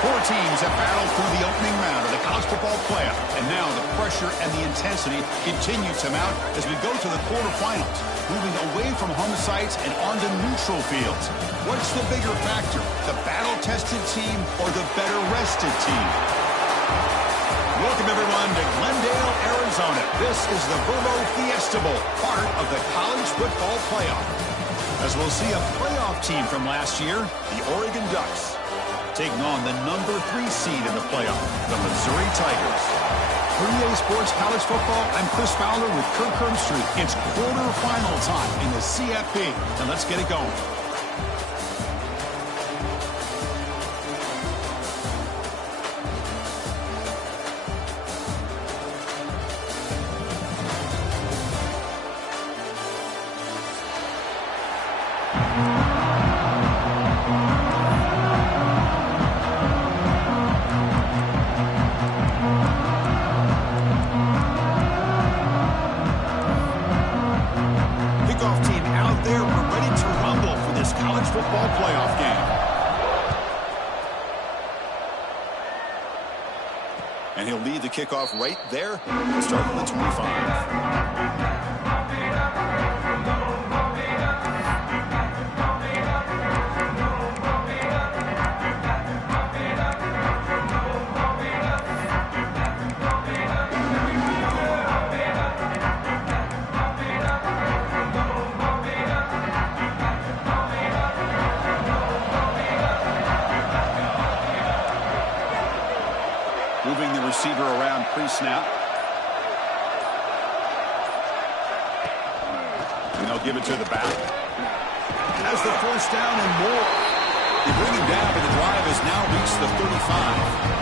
Four teams have battled through the opening round of the college football playoff, and now the pressure and the intensity continue to mount as we go to the quarterfinals, moving away from home sites and onto neutral fields. What's the bigger factor, the battle-tested team or the better-rested team? Welcome, everyone, to Glendale, Arizona. This is the Verbo Fiesta Bowl, part of the college football playoff. As we'll see a playoff team from last year, the Oregon Ducks, taking on the number 3 seed in the playoff, the Missouri Tigers. For EA Sports College Football, I'm Chris Fowler with Kirk Herbstreit. It's quarterfinal time in the CFP, and let's get it going. And he'll lead the kickoff right there, starting at the 25. Moving the receiver around pre-snap. And they'll give it to the back. Has the first down and more. They bring him down, but the drive has now reached the 35.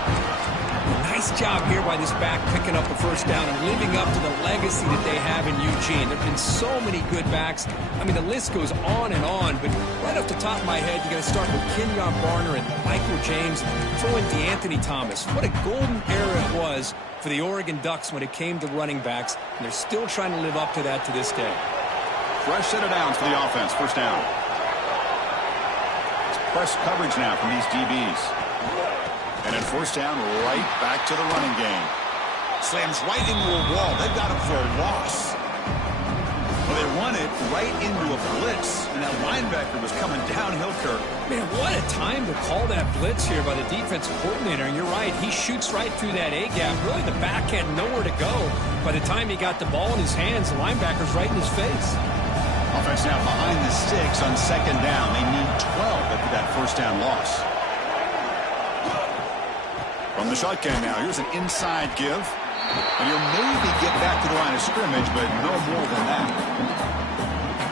Nice job here by this back picking up the first down and living up to the legacy that they have in Eugene. There have been so many good backs. I mean, the list goes on and on, but right off the top of my head, you got to start with Kenyon Barner and Michael James, throw in DeAnthony Thomas. What a golden era it was for the Oregon Ducks when it came to running backs, and they're still trying to live up to that to this day. Fresh set of downs for the offense. First down. It's press coverage now from these DBs. And then first down, right back to the running game. Slams right into a wall. They've got him for a loss. Well, they run it right into a blitz, and that linebacker was coming downhill, Kirk. Man, what a time to call that blitz here by the defensive coordinator. And you're right, he shoots right through that A-gap. Really, the back had nowhere to go. By the time he got the ball in his hands, the linebacker's right in his face. Offense now behind the sticks on second down. They need 12 after that first down loss. From the shotgun now, here's an inside give. And he'll maybe get back to the line of scrimmage, but no more than that.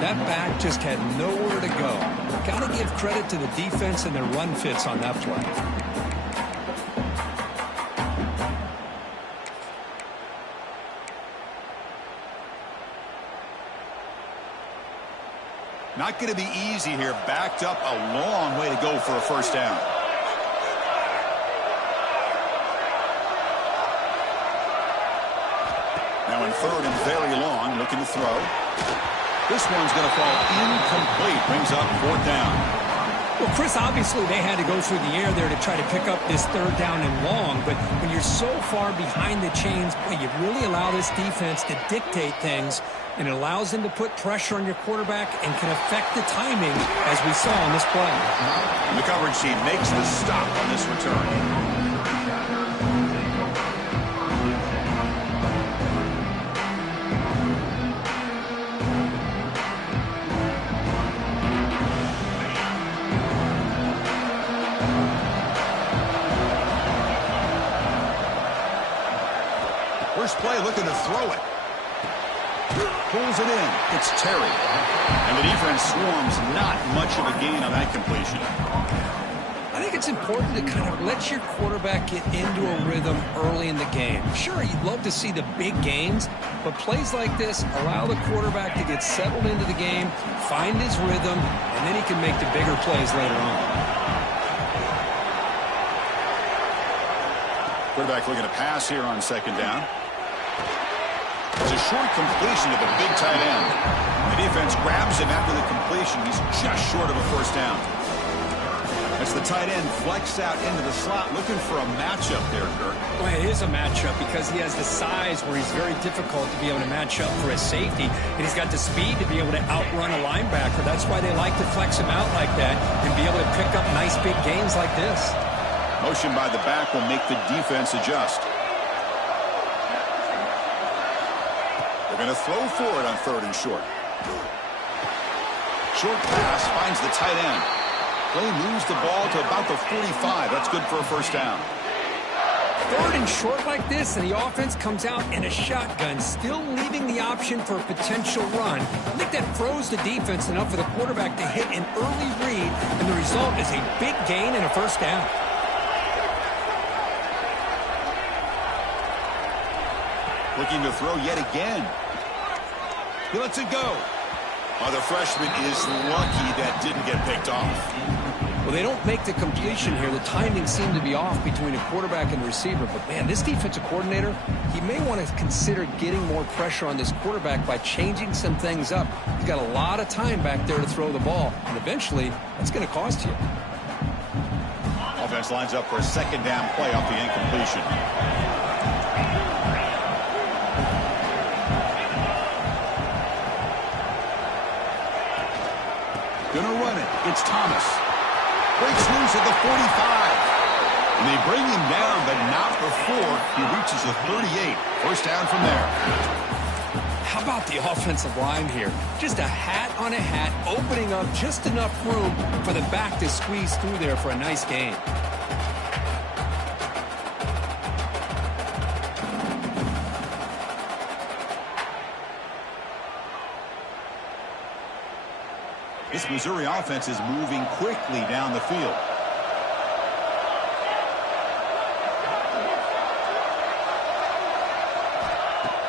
That back just had nowhere to go. Got to give credit to the defense and their run fits on that play. Not going to be easy here. Backed up a long way to go for a first down. Now in third and very long, looking to throw. This one's going to fall incomplete. Brings up fourth down. Well, Chris, obviously they had to go through the air there to try to pick up this third down and long, but when you're so far behind the chains, boy, you really allow this defense to dictate things, and it allows them to put pressure on your quarterback and can affect the timing, as we saw on this play. And the coverage team makes the stop on this return. First play looking to throw it. Pulls it in. It's Terry. And the defense swarms. Not much of a gain on that completion. I think it's important to kind of let your quarterback get into a rhythm early in the game. Sure, you'd love to see the big gains, but plays like this allow the quarterback to get settled into the game, find his rhythm, and then he can make the bigger plays later on. Quarterback looking to pass here on second down. It's a short completion to the big tight end. The defense grabs him after the completion. He's just short of a first down. A As the tight end flex out into the slot, looking for a matchup there, Kirk. Well, it is a matchup because he has the size where he's very difficult to be able to match up for his safety, and he's got the speed to be able to outrun a linebacker. That's why they like to flex him out like that and be able to pick up nice big gains like this. Motion by the back will make the defense adjust. They're going to throw for it on 3rd and short. Short pass finds the tight end. Play moves the ball to about the 45. That's good for a first down. 3rd and short like this, and the offense comes out in a shotgun, still leaving the option for a potential run. I think that froze the defense enough for the quarterback to hit an early read, and the result is a big gain and a first down. Looking to throw yet again. He lets it go. Oh, the freshman is lucky that didn't get picked off. Well, they don't make the completion here. The timing seemed to be off between a quarterback and the receiver. But, man, this defensive coordinator, he may want to consider getting more pressure on this quarterback by changing some things up. He's got a lot of time back there to throw the ball. And eventually, that's going to cost you. Offense lines up for a 2nd down play off the incompletion. Gonna run it. It's Thomas. Breaks loose at the 45. And they bring him down, but not before he reaches the 38. First down from there. How about the offensive line here? Just a hat on a hat, opening up just enough room for the back to squeeze through there for a nice gain. This Missouri offense is moving quickly down the field.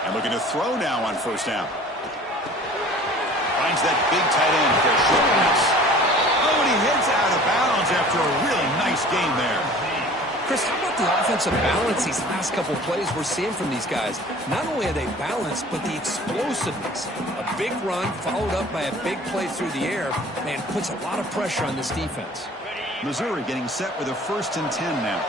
And looking to throw now on first down. Finds that big tight end for a short pass. Oh, and he heads out of bounds after a really nice game there. Chris, how about the offensive balance these last couple plays we're seeing from these guys? Not only are they balanced, but the explosiveness. A big run followed up by a big play through the air, man, puts a lot of pressure on this defense. Missouri getting set with a 1st and 10 now.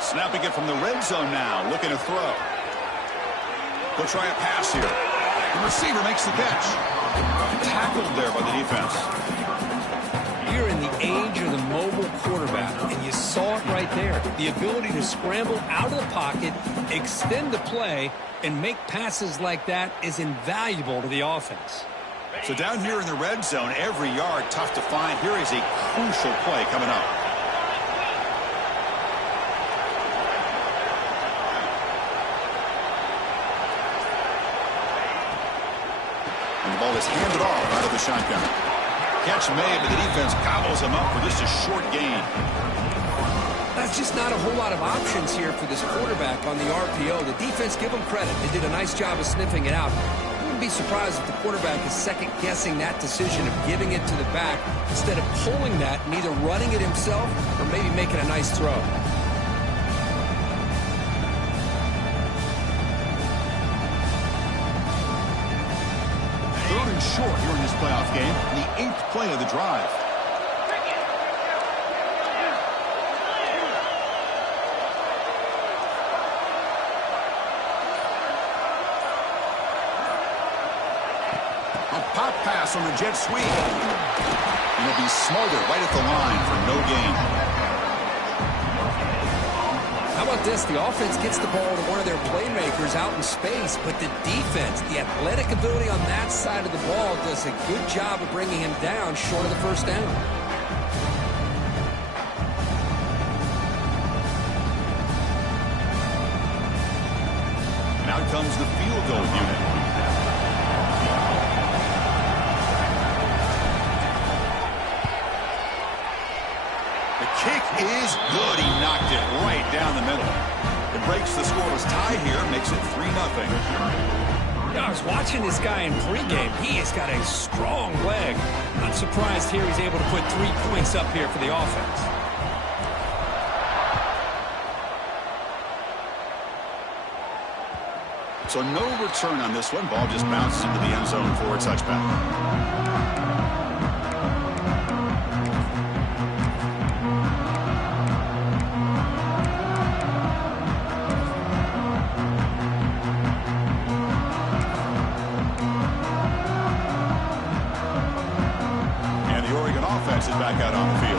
Snapping it from the red zone now, looking to throw. They'll try a pass here. The receiver makes the catch. Tackled there by the defense. You're in the age of the mobile quarterback, and you saw it right there. The ability to scramble out of the pocket, extend the play, and make passes like that is invaluable to the offense. So down here in the red zone, every yard tough to find. Here is a crucial play coming up. And the ball is handed off out of the shotgun. Catch made, but the defense gobbles him up for just a short gain. That's just not a whole lot of options here for this quarterback on the RPO. The defense, give them credit. They did a nice job of sniffing it out. I wouldn't be surprised if the quarterback is second-guessing that decision of giving it to the back instead of pulling that and either running it himself or maybe making a nice throw. Third and short here in this playoff game, the 8th play of the drive. A pop pass on the jet sweep. And it'll be smothered right at the line for no gain. How about this? The offense gets the ball to one of their playmakers out in space, but the defense, the athletic ability on that side of the ball does a good job of bringing him down short of the first down. And out comes the field goal unit. The kick is good. He knocked it right down the middle. It breaks the scoreless tie here, makes it 3-0. I was watching this guy in pregame. He has got a strong leg. Not surprised here he's able to put 3 points up here for the offense. So no return on this one. Ball just bounces into the end zone for a touchback. Is back out on the field.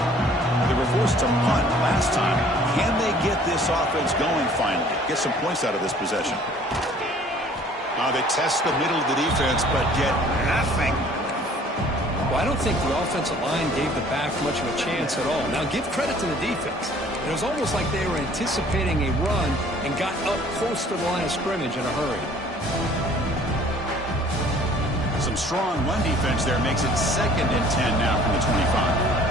They were forced to punt last time. Can they get this offense going finally? Get some points out of this possession. They test the middle of the defense, but get nothing. Well, I don't think the offensive line gave the back much of a chance at all. Now, give credit to the defense. It was almost like they were anticipating a run and got up close to the line of scrimmage in a hurry. Some strong run defense there makes it 2nd and 10 now from the 25.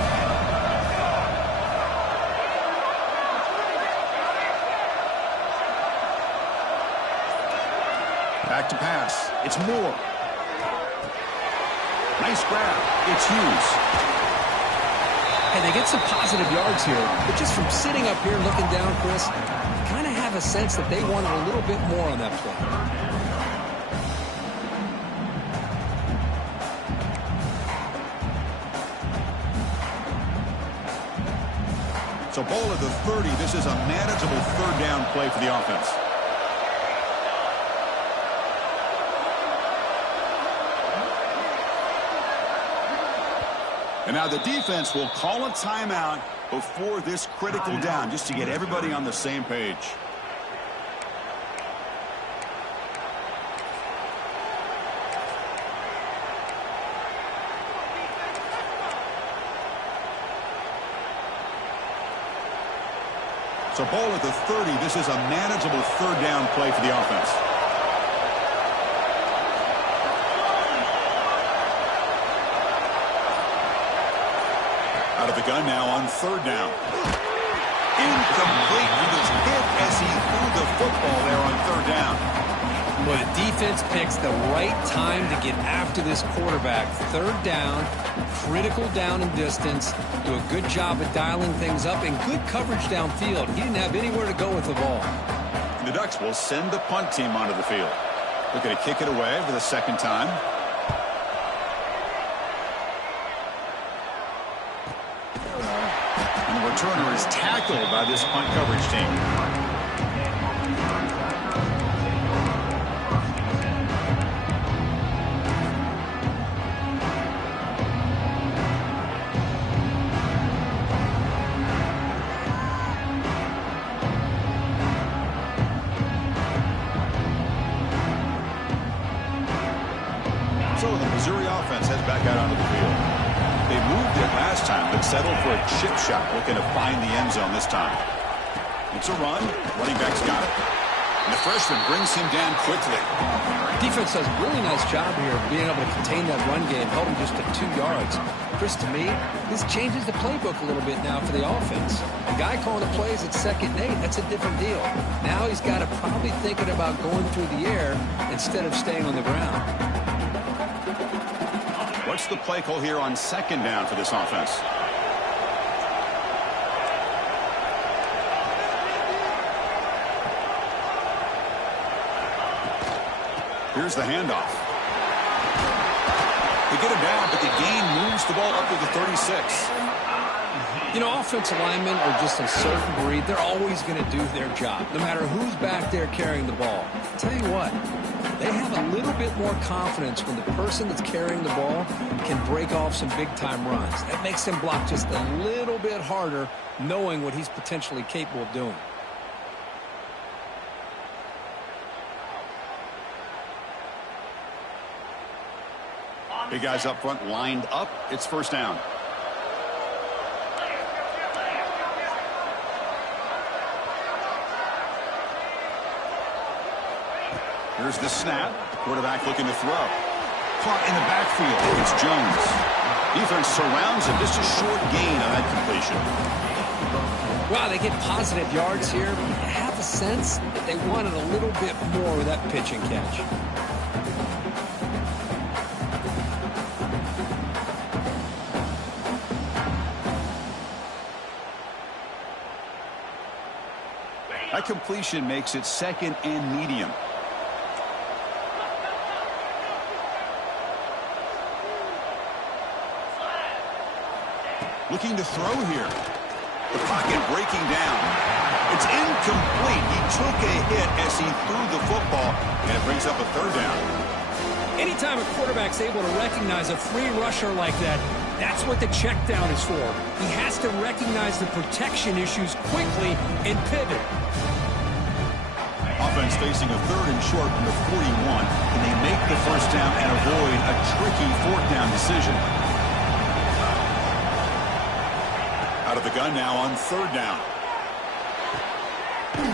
Back to pass. It's Moore. Nice grab. It's Hughes. Hey, they get some positive yards here, but just from sitting up here looking down, Chris, you kind of have a sense that they wanted a little bit more on that play. So ball at the 30. This is a manageable 3rd down play for the offense. And now the defense will call a timeout before this critical down, just to get everybody on the same page. So ball at the 30. This is a manageable 3rd down play for the offense. Out of the gun now on 3rd down. Incomplete. He was hit as he threw the football there on 3rd down. Well, the defense picks the right time to get after this quarterback. 3rd down, critical down and distance. Do a good job of dialing things up and good coverage downfield. He didn't have anywhere to go with the ball. The Ducks will send the punt team onto the field. Looking to kick it away for the 2nd time. And the returner is tackled by this punt coverage team. So the Missouri offense heads back out onto the field. They moved it last time, but settled for a chip shot, looking to find the end zone this time. It's a run. Running back's got it. And the freshman brings him down quickly. Defense does a really nice job here of being able to contain that run game, held him just to 2 yards. Chris, to me, this changes the playbook a little bit now for the offense. The guy calling the plays at 2nd and 8, that's a different deal. Now he's got to probably thinking about going through the air instead of staying on the ground. What's the play call here on 2nd down for this offense? Here's the handoff. They get him down, but the gain moves the ball up to the 36. You know, offensive linemen are just a certain breed. They're always going to do their job, no matter who's back there carrying the ball. I'll tell you what, they have a little bit more confidence when the person that's carrying the ball can break off some big-time runs. That makes them block just a little bit harder, knowing what he's potentially capable of doing. Big guys up front lined up. It's 1st down. Here's the snap. Quarterback looking to throw. Caught in the backfield. It's Jones. Defense surrounds him. Just a short gain on that completion. Wow, they get positive yards here. I have a sense that they wanted a little bit more with that pitch and catch. That completion makes it 2nd and medium. Looking to throw here. The pocket breaking down. It's incomplete. He took a hit as he threw the football, and it brings up a third down. Anytime a quarterback's able to recognize a free rusher like that, that's what the check down is for. He has to recognize the protection issues quickly and pivot. Offense facing a third and short from the 41. Can they make the first down and avoid a tricky fourth down decision? Out of the gun now on third down.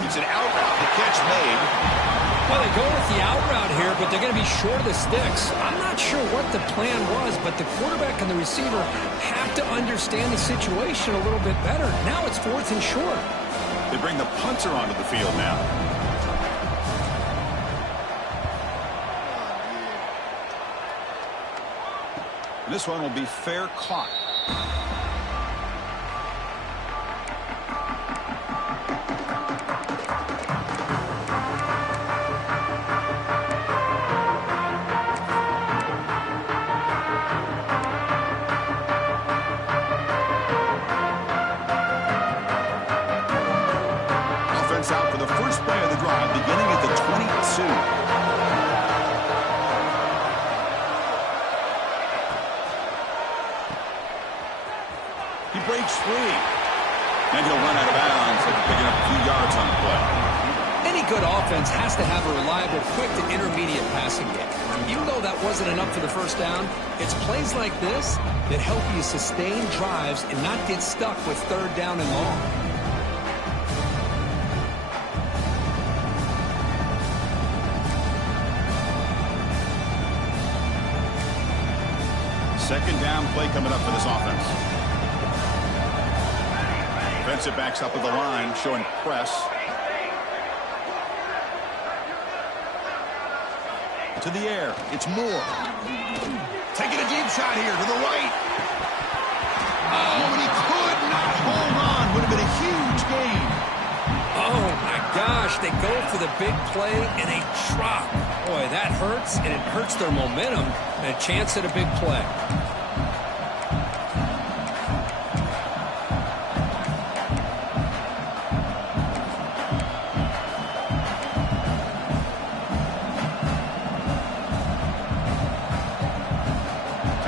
It's an out route. The catch made. Well, they go with the out route here, but they're going to be short of the sticks. I'm not sure what the plan was, but the quarterback and the receiver have to understand the situation a little bit better. Now it's fourth and short. They bring the punter onto the field now. This one will be fair caught. Offense out for the first play of the drive, beginning at the 22. He breaks free. And he'll run out of bounds after picking up a few yards on the play. Any good offense has to have a reliable, quick to intermediate passing game. Even though that wasn't enough for the first down, it's plays like this that help you sustain drives and not get stuck with third down and long. Second down play coming up for this offense. Defensive backs up at the line, showing press. To the air, it's Moore. Taking a deep shot here to the right. Oh, and he could not hold on. Would have been a huge gain. Oh, my gosh. They go for the big play, and they drop. Boy, that hurts, and it hurts their momentum and a chance at a big play.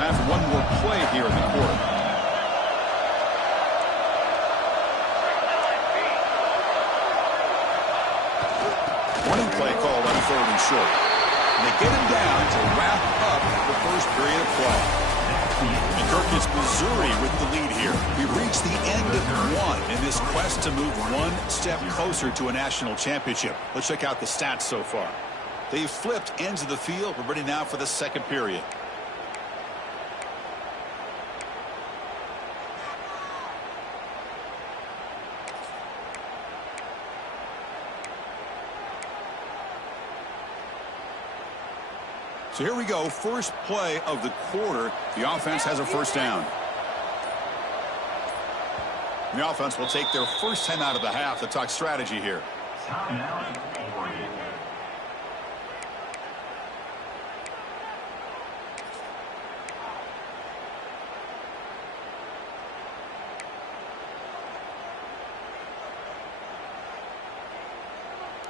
Time for one more play here in the quarter. Warning play called on third and short. And they get him down to wrap up the first period of play. And Kirk, is Missouri with the lead here. We've reached the end of one in this quest to move one step closer to a national championship. Let's check out the stats so far. They've flipped ends of the field. We're ready now for the second period. So here we go, first play of the quarter. The offense has a first down. The offense will take their first 10 out of the half to talk strategy here.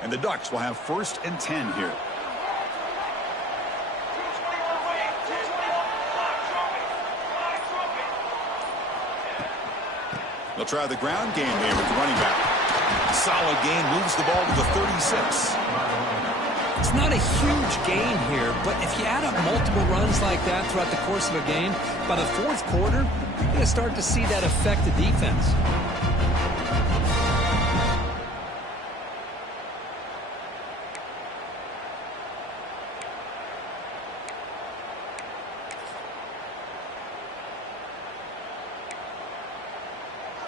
And the Ducks will have first and 10 here. They'll try the ground game here with the running back. Solid gain, moves the ball to the 36. It's not a huge gain here, but if you add up multiple runs like that throughout the course of a game, by the fourth quarter, you're going to start to see that affect the defense.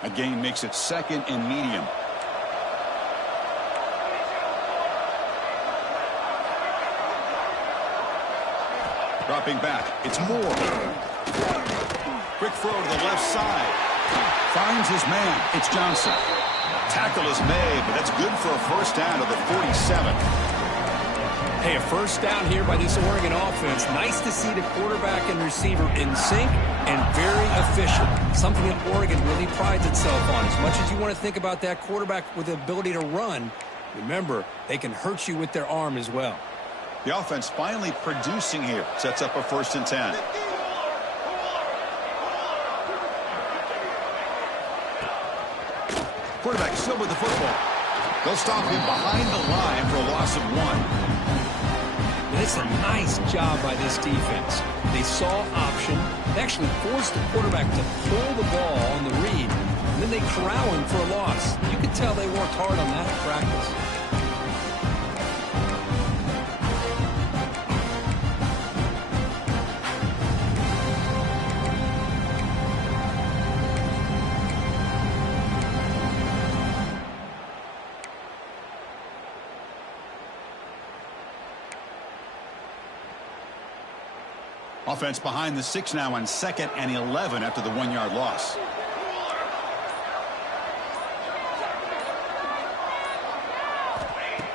A gain makes it second and medium. Dropping back, it's Moore. Quick throw to the left side. Finds his man, it's Johnson. Tackle is made, but that's good for a first down to the 47. Hey, a first down here by this Oregon offense. Nice to see the quarterback and receiver in sync and very efficient. Something that Oregon really prides itself on. As much as you want to think about that quarterback with the ability to run, remember, they can hurt you with their arm as well. The offense finally producing here. Sets up a 1st and 10. Quarterback still with the football. They'll stop him behind the line for a loss of 1. It's a nice job by this defense. They saw option. They actually forced the quarterback to pull the ball on the read, and then they corral him for a loss. You can tell they worked hard on that in practice. Offense behind the 6 now on 2nd and 11 after the 1-yard loss.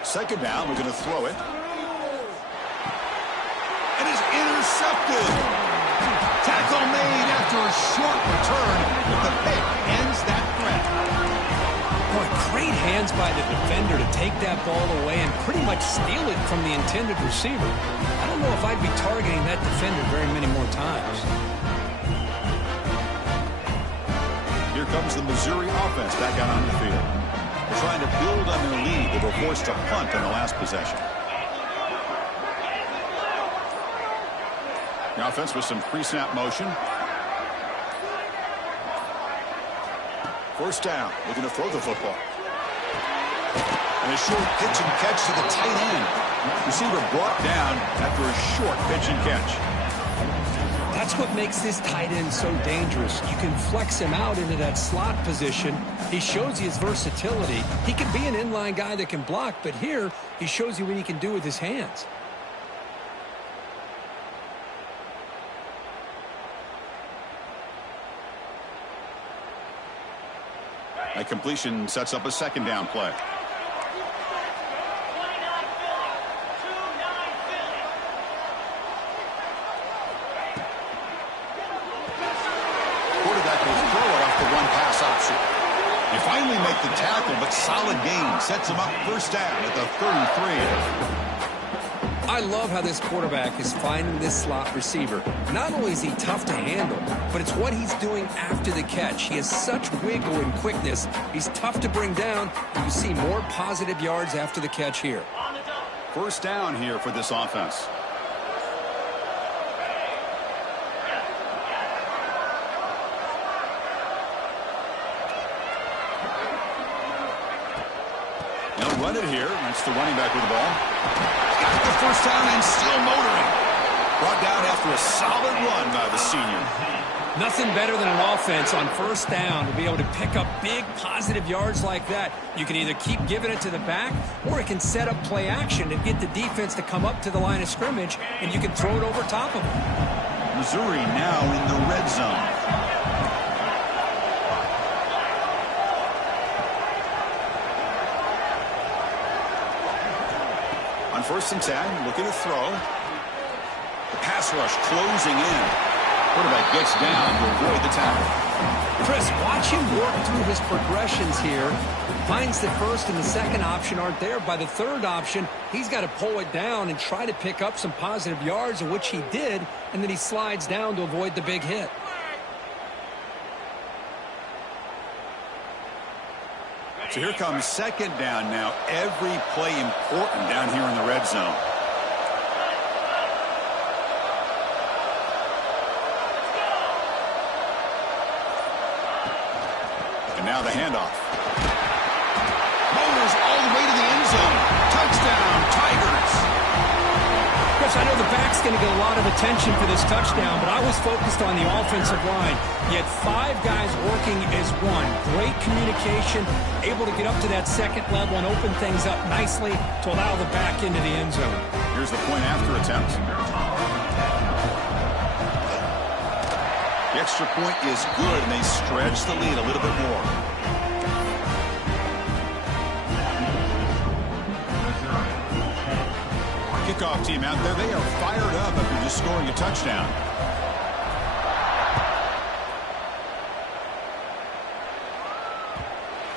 Second down, we're going to throw it. And it's intercepted. Tackle made after a short return, but the pick ends that threat. Boy, great hands by the defender to take that ball away and pretty much steal it from the intended receiver. I don't know if I'd be targeting that defender very many more times. Here comes the Missouri offense back out on the field. They're trying to build on their lead. They were forced to punt in the last possession. The offense with some pre-snap motion. First down. Looking to throw the football. And a short pitch and catch to the tight end. Receiver brought down after a short pitch and catch. That's what makes this tight end so dangerous. You can flex him out into that slot position. He shows you his versatility. He can be an inline guy that can block, but here he shows you what he can do with his hands. A completion sets up a 2nd down play. Quarterback will throw it off the 1-pass option. They finally make the tackle, but solid gain sets him up 1st down at the 33. I love how this quarterback is finding this slot receiver. Not only is he tough to handle, but it's what he's doing after the catch. He has such wiggle and quickness. He's tough to bring down, and you see more positive yards after the catch here. 1st down here for this offense. They'll run it here. That's the running back with the ball. Got the 1st down and still motoring. Brought down after a solid run by the senior. Nothing better than an offense on 1st down to be able to pick up big positive yards like that. You can either keep giving it to the back, or it can set up play action to get the defense to come up to the line of scrimmage, and you can throw it over top of them. Missouri now in the red zone. On 1st and 10, looking to throw. The pass rush closing in. Quarterback gets down to avoid the tackle. Chris, watch him work through his progressions here. Finds the 1st and the 2nd option aren't there. By the 3rd option, he's got to pull it down and try to pick up some positive yards, of which he did, and then he slides down to avoid the big hit. So here comes 2nd down now. Every play important down here in the red zone. And now the handoff. Motors all the way to the end zone. Touchdown, Tigers. Chris, I know the back's going to get a lot of attention for this touchdown, but I was focused on the offensive line. You had 5 guys working as one. Great communication, able to get up to that 2nd level and open things up nicely to allow the back into the end zone. Here's the point after attempt. The extra point is good, and they stretch the lead a little bit more. Kick kickoff team out there, they are fired up after just scoring a touchdown.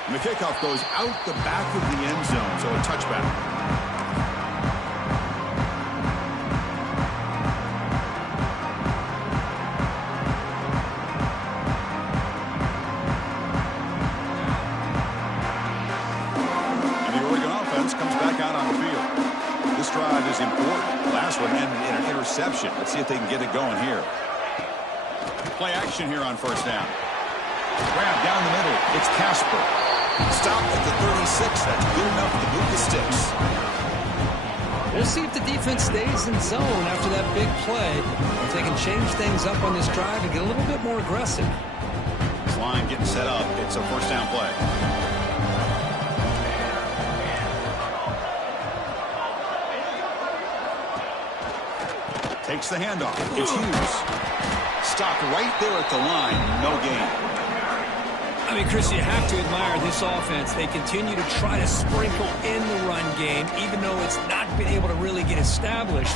And the kickoff goes out the back of the end zone, so a touchback. Is important. Last one ended in an interception. Let's see if they can get it going here. Play action here on first down. Grab down the middle. It's Casper. Stop at the 36. That's good enough to move the sticks. We'll see if the defense stays in zone after that big play. If they can change things up on this drive and get a little bit more aggressive. This line getting set up. It's a first down play. Takes the handoff. It's Hughes. Stopped right there at the line. No gain. I mean, Chris, you have to admire this offense. They continue to try to sprinkle in the run game, even though it's not been able to really get established.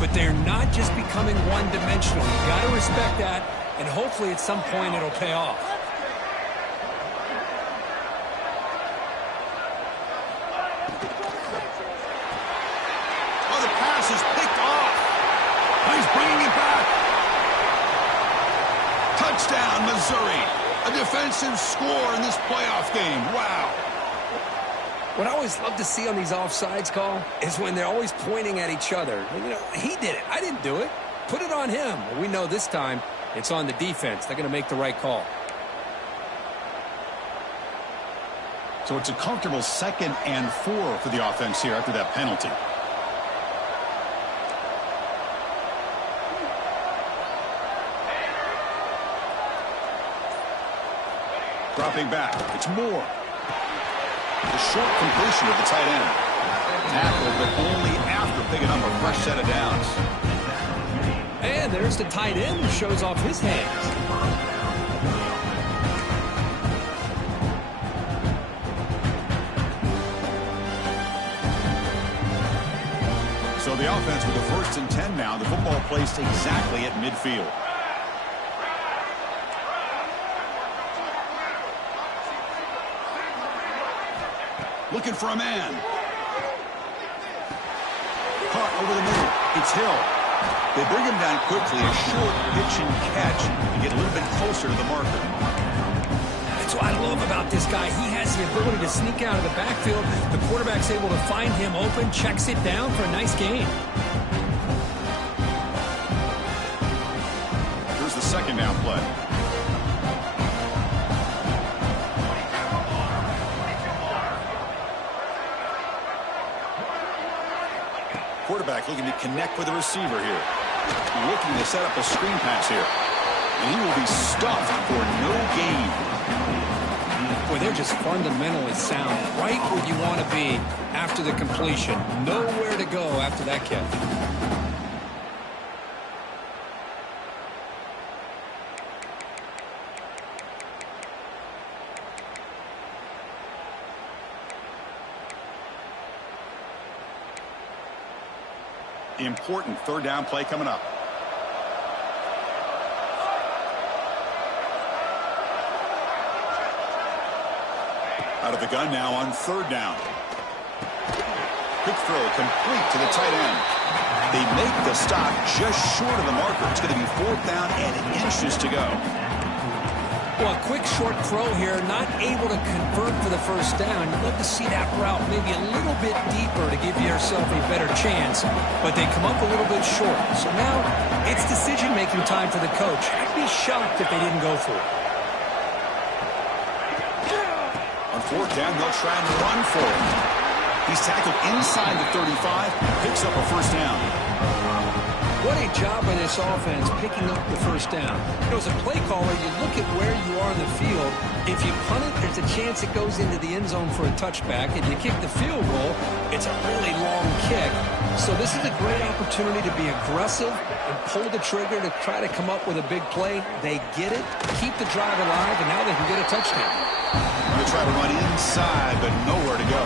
But they're not just becoming one-dimensional. You got to respect that, and hopefully at some point it'll pay off. Oh, the pass is picked off. He's bringing it back. Touchdown, Missouri. A defensive score in this playoff game. Wow. What I always love to see on these offsides call is when they're always pointing at each other. You know, he did it. I didn't do it. Put it on him. Well, we know this time it's on the defense. They're going to make the right call. So it's a comfortable 2nd and 4 for the offense here after that penalty. Dropping back. It's Moore. The short completion of the tight end. Tackle, but only after picking up a fresh set of downs. And there's the tight end who shows off his hands. So the offense with the 1st and 10 now. The football placed exactly at midfield. Looking for a man. Caught over the middle. It's Hill. They bring him down quickly. A short pitch and catch to get a little bit closer to the marker. That's what I love about this guy. He has the ability to sneak out of the backfield. The quarterback's able to find him open, checks it down for a nice gain. Here's the 2nd down play. Quarterback looking to connect with the receiver here. Looking to set up a screen pass here. And he will be stuffed for no gain. Boy, they're just fundamentally sound. Right where you want to be after the completion. Nowhere to go after that catch. Important 3rd down play coming up. Out of the gun now on 3rd down. Quick throw complete to the tight end. They make the stop just short of the marker. It's going to be 4th down and inches to go. Well, a quick short throw here, not able to convert for the 1st down. You'd love to see that route maybe a little bit deeper to give yourself a better chance, but they come up a little bit short. So now it's decision-making time for the coach. I'd be shocked if they didn't go for it. On 4th down, they'll try and run for it. He's tackled inside the 35, picks up a 1st down. What a job by this offense picking up the 1st down. You know, as a play caller, you look at where you are in the field. If you punt it, there's a chance it goes into the end zone for a touchback. If you kick the field goal, it's a really long kick. So this is a great opportunity to be aggressive and pull the trigger to try to come up with a big play. They get it, keep the drive alive, and now they can get a touchdown. They try to run inside, but nowhere to go.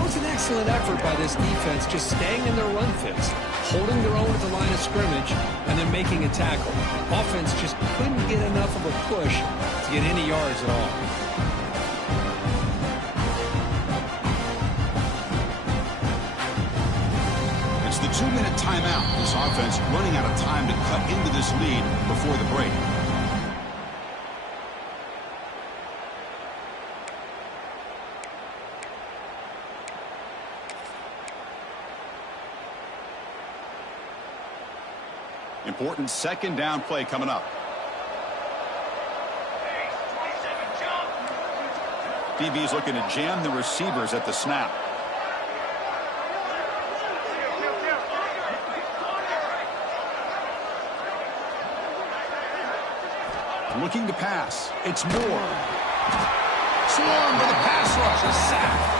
What's the next excellent effort by this defense, just staying in their run fits, holding their own at the line of scrimmage, and then making a tackle. Offense just couldn't get enough of a push to get any yards at all. It's the 2-minute timeout. This offense running out of time to cut into this lead before the break. Important second down play coming up. DB's looking to jam the receivers at the snap. Looking to pass. It's Moore. Swarm with a pass rush. A sack.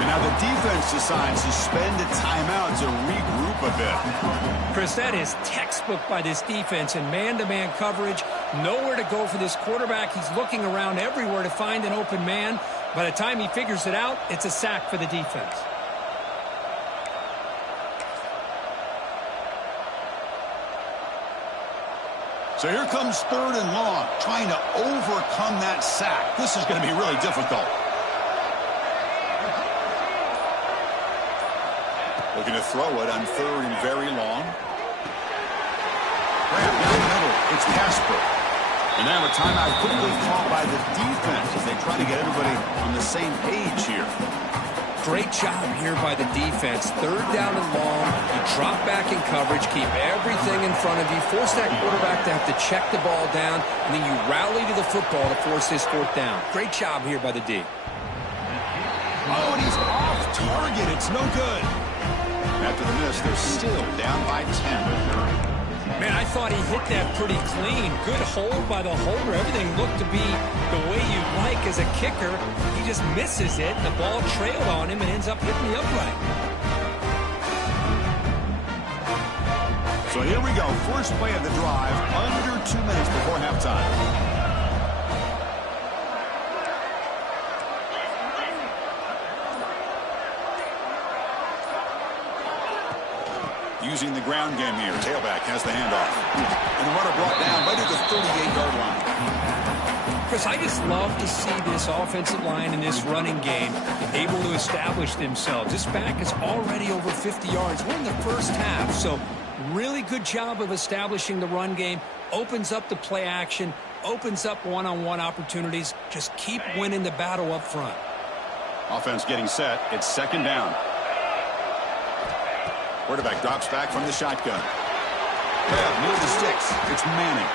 And now the defense decides to spend a timeout to regroup a bit. Chris, that is textbook by this defense in man-to-man coverage. Nowhere to go for this quarterback. He's looking around everywhere to find an open man. By the time he figures it out, it's a sack for the defense. So here comes 3rd and long, trying to overcome that sack. This is going to be really difficult. Looking to throw it on 3rd and very long. Grab down the middle. It's Casper. And now a timeout quickly called by the defense as they try to get everybody on the same page here. Great job here by the defense. 3rd down and long. You drop back in coverage, keep everything in front of you, force that quarterback to have to check the ball down, and then you rally to the football to force this 4th down. Great job here by the D. Oh, and he's off target. It's no good. After the miss, they're still down by 10. Man, I thought he hit that pretty clean. Good hold by the holder. Everything looked to be the way you'd like as a kicker. He just misses it. The ball trailed on him and ends up hitting the upright. So here we go. First play of the drive, under 2 minutes before halftime. Using the ground game here. Tailback has the handoff. And the runner brought down right at the 38-yard line. Chris, I just love to see this offensive line in this running game able to establish themselves. This back is already over 50 yards. We're in the first half, so really good job of establishing the run game. Opens up the play action, opens up one-on-one opportunities. Just keep winning the battle up front. Offense getting set. It's 2nd down. Quarterback drops back from the shotgun. Grab near the sticks. It's Manning.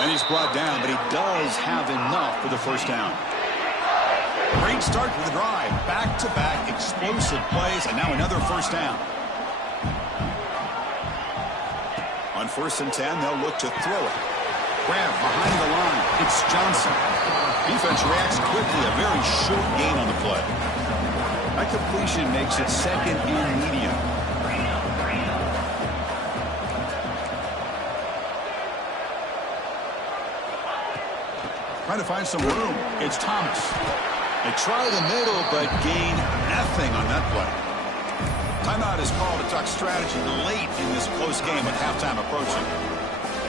And he's brought down, but he does have enough for the 1st down. Great start to the drive. Back-to-back explosive plays, and now another 1st down. On 1st and 10, they'll look to throw it. Grab behind the line. It's Johnson. Defense reacts quickly. A very short gain on the play. That completion makes it 2nd and medium. Trying to find some room. It's Thomas. They try the middle, but gain nothing on that play. Timeout is called to talk strategy late in this close game with halftime approaching.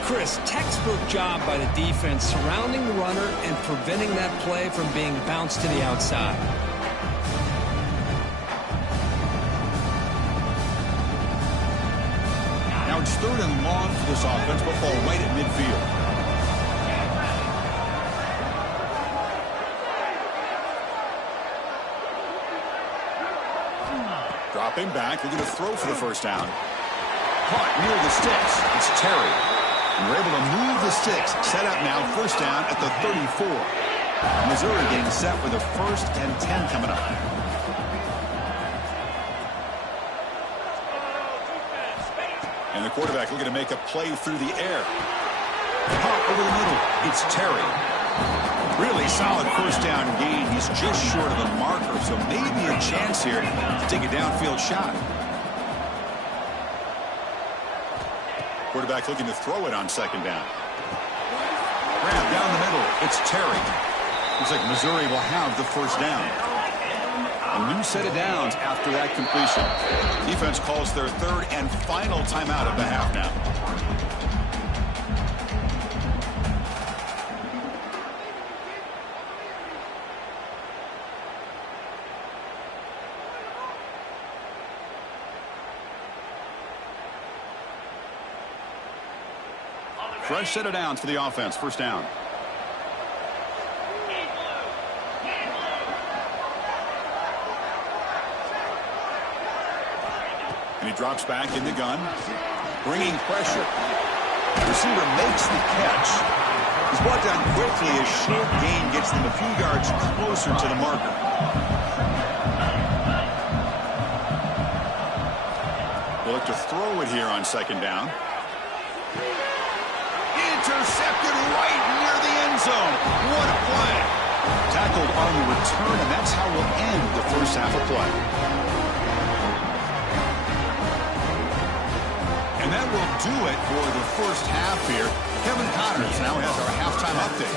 Chris, textbook job by the defense surrounding the runner and preventing that play from being bounced to the outside. Now it's 3rd and long for this offense, but ball right at midfield. Dropping back, they're going to throw for the 1st down. Caught near the sticks. It's Terry. And we're able to move the sticks. Set up now, 1st down at the 34. Missouri getting set with a 1st and 10 coming up. And the quarterback looking to make a play through the air. Pop over the middle. It's Terry. Really solid 1st down gain. He's just short of the marker, so maybe a chance here to take a downfield shot. Quarterback looking to throw it on 2nd down. Grab down the middle. It's Terry. Looks like Missouri will have the 1st down. And A new set of downs after that completion. Defense calls their third and final timeout of the half now. Fresh set of downs for the offense. First down. And he drops back in the gun, bringing pressure. The receiver makes the catch. He's brought down quickly as short gain gets them a few yards closer to the marker. They'll look to throw it here on second down. Intercepted right near the end zone. What a play. Tackled on the return, and that's how we'll end the first half of play. And that will do it for the first half here. Kevin Connors now has our halftime update.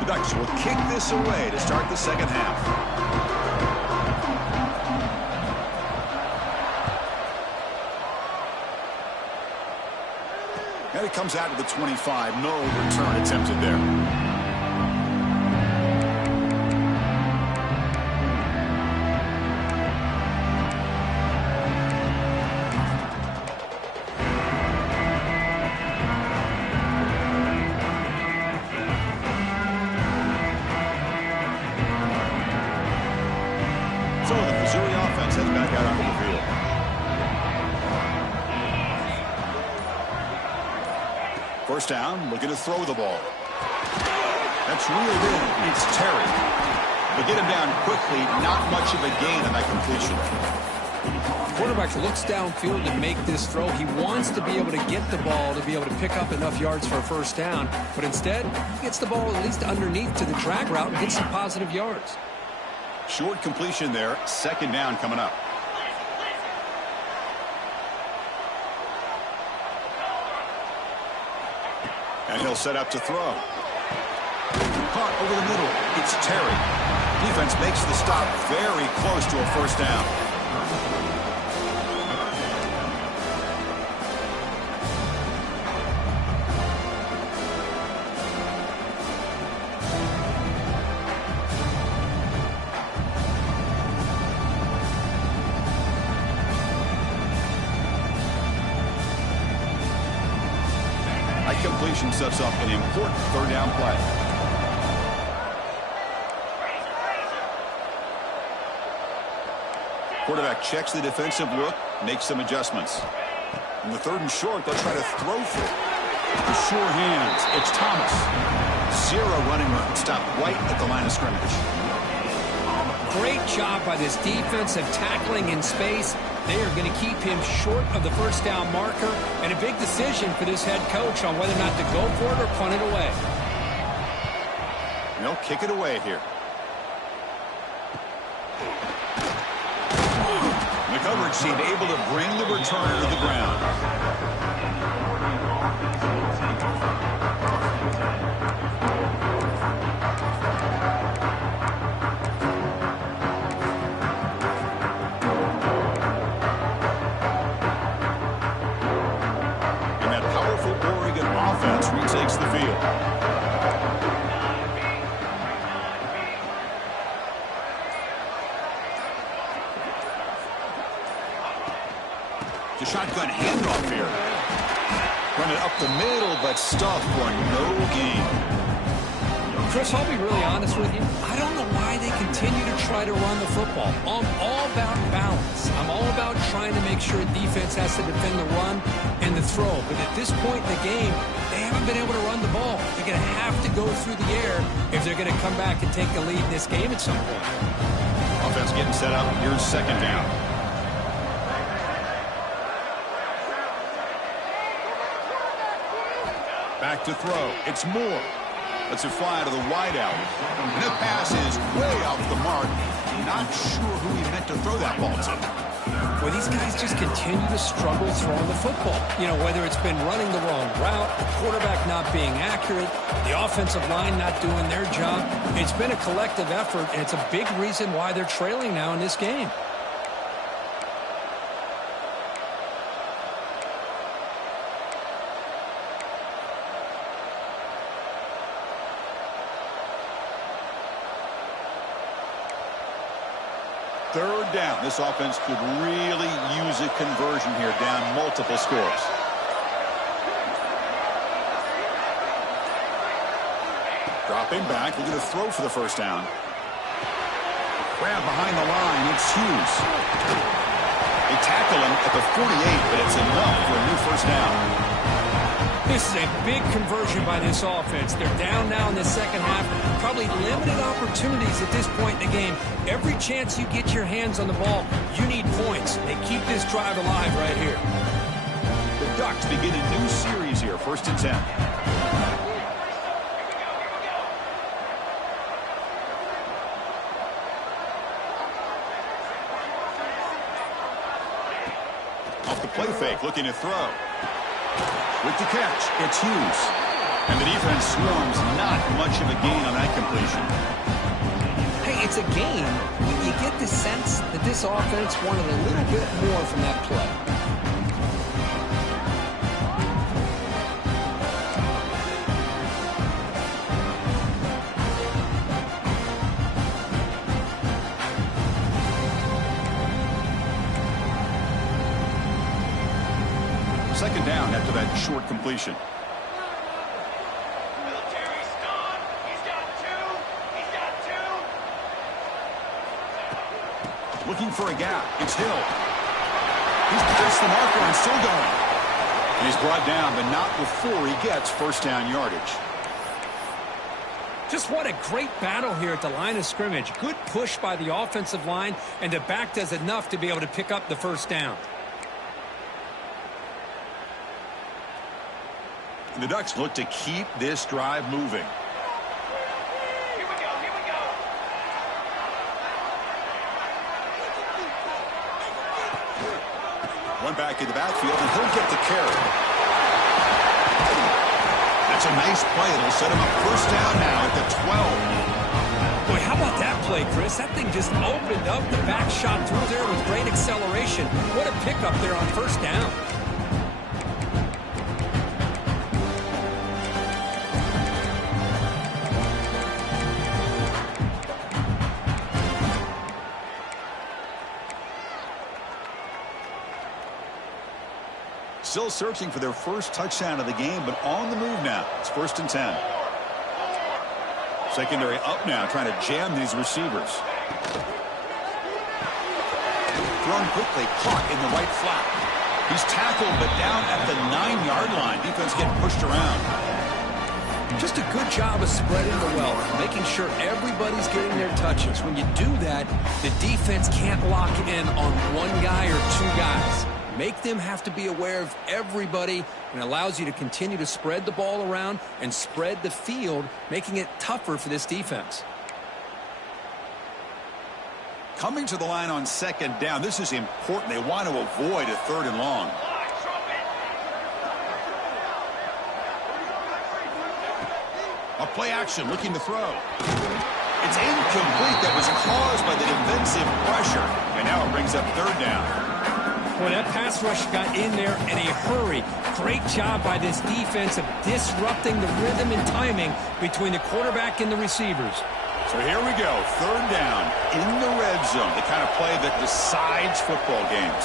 The Ducks will kick this away to start the second half. And it comes out to the 25. No return attempted there. So the Missouri offense heads back out onto the field. First down, looking to throw the ball. That's reeled in. It's Terry. But get him down quickly. Not much of a gain on that completion. The quarterback looks downfield to make this throw. He wants to be able to get the ball to be able to pick up enough yards for a first down. But instead, he gets the ball at least underneath to the drag route and gets some positive yards. Short completion there. Second down coming up. And he'll set up to throw. Caught over the middle. It's Terry. Defense makes the stop very close to a first down. Completion sets up an important third down play. Quarterback checks the defensive look, makes some adjustments. In the third and short, they'll try to throw for it. The sure hands, it's Thomas. Zero running room, stopped right at the line of scrimmage. Great job by this defense of tackling in space. They are going to keep him short of the first down marker, and a big decision for this head coach on whether or not to go for it or punt it away. They'll kick it away here. The coverage seemed able to bring the returner to the ground. Retakes the field. The shotgun handoff here. Running up the middle, but stuffed for no gain. Chris, I'll be really honest with you. I don't know why they continue to try to run the football. I'm all about balance. I'm all about trying to make sure defense has to defend the run and the throw. But at this point in the game, they haven't been able to run the ball. They're going to have to go through the air if they're going to come back and take the lead in this game at some point. Offense getting set up. Here's second down. Back to throw. It's Moore. Lets it fly to the wideout. And the pass is way off the mark. Not sure who he meant to throw that ball to. Well, these guys just continue to struggle throwing the football. You know, whether it's been running the wrong route, the quarterback not being accurate, the offensive line not doing their job. It's been a collective effort, and it's a big reason why they're trailing now in this game. Third down. This offense could really use a conversion here, down multiple scores. Dropping back, looking to throw for the first down. Grab behind the line, it's Hughes. They tackle him at the 48, but it's enough for a new first down. This is a big conversion by this offense. They're down now in the second half. Probably limited opportunities at this point in the game. Every chance you get your hands on the ball, you need points. They keep this drive alive right here. The Ducks begin a new series here, 1st and 10. Off the play fake, looking to throw. With the catch, it's Hughes. And the defense swarms, not much of a gain on that completion. Hey, it's a gain, but you get the sense that this offense wanted a little bit more from that play. Second down after that short completion. Military's gone. He's got two. He's got two. Looking for a gap. It's Hill. He's past the marker and still going. And he's brought down, but not before he gets first down yardage. Just what a great battle here at the line of scrimmage. Good push by the offensive line, and the back does enough to be able to pick up the first down. The Ducks look to keep this drive moving. Here we go. Here we go. One back in the backfield, and he'll get the carry. That's a nice play. It'll set him up first down now at the 12. Boy, how about that play, Chris? That thing just opened up. The back shot through there with great acceleration. What a pickup there on first down. Still searching for their first touchdown of the game, but on the move now. It's 1st and 10. Secondary up now, trying to jam these receivers. Thrown quickly, caught in the right flat. He's tackled, but down at the 9-yard line. Defense getting pushed around. Just a good job of spreading the wealth, making sure everybody's getting their touches. When you do that, the defense can't lock in on one guy or two guys. Make them have to be aware of everybody, and allows you to continue to spread the ball around and spread the field, making it tougher for this defense. Coming to the line on second down. This is important. They want to avoid a 3rd and long. A play action, looking to throw. It's incomplete. That was caused by the defensive pressure. And now it brings up 3rd down. Well, that pass rush got in there in a hurry. Great job by this defense of disrupting the rhythm and timing between the quarterback and the receivers. So here we go, 3rd down in the red zone, the kind of play that decides football games.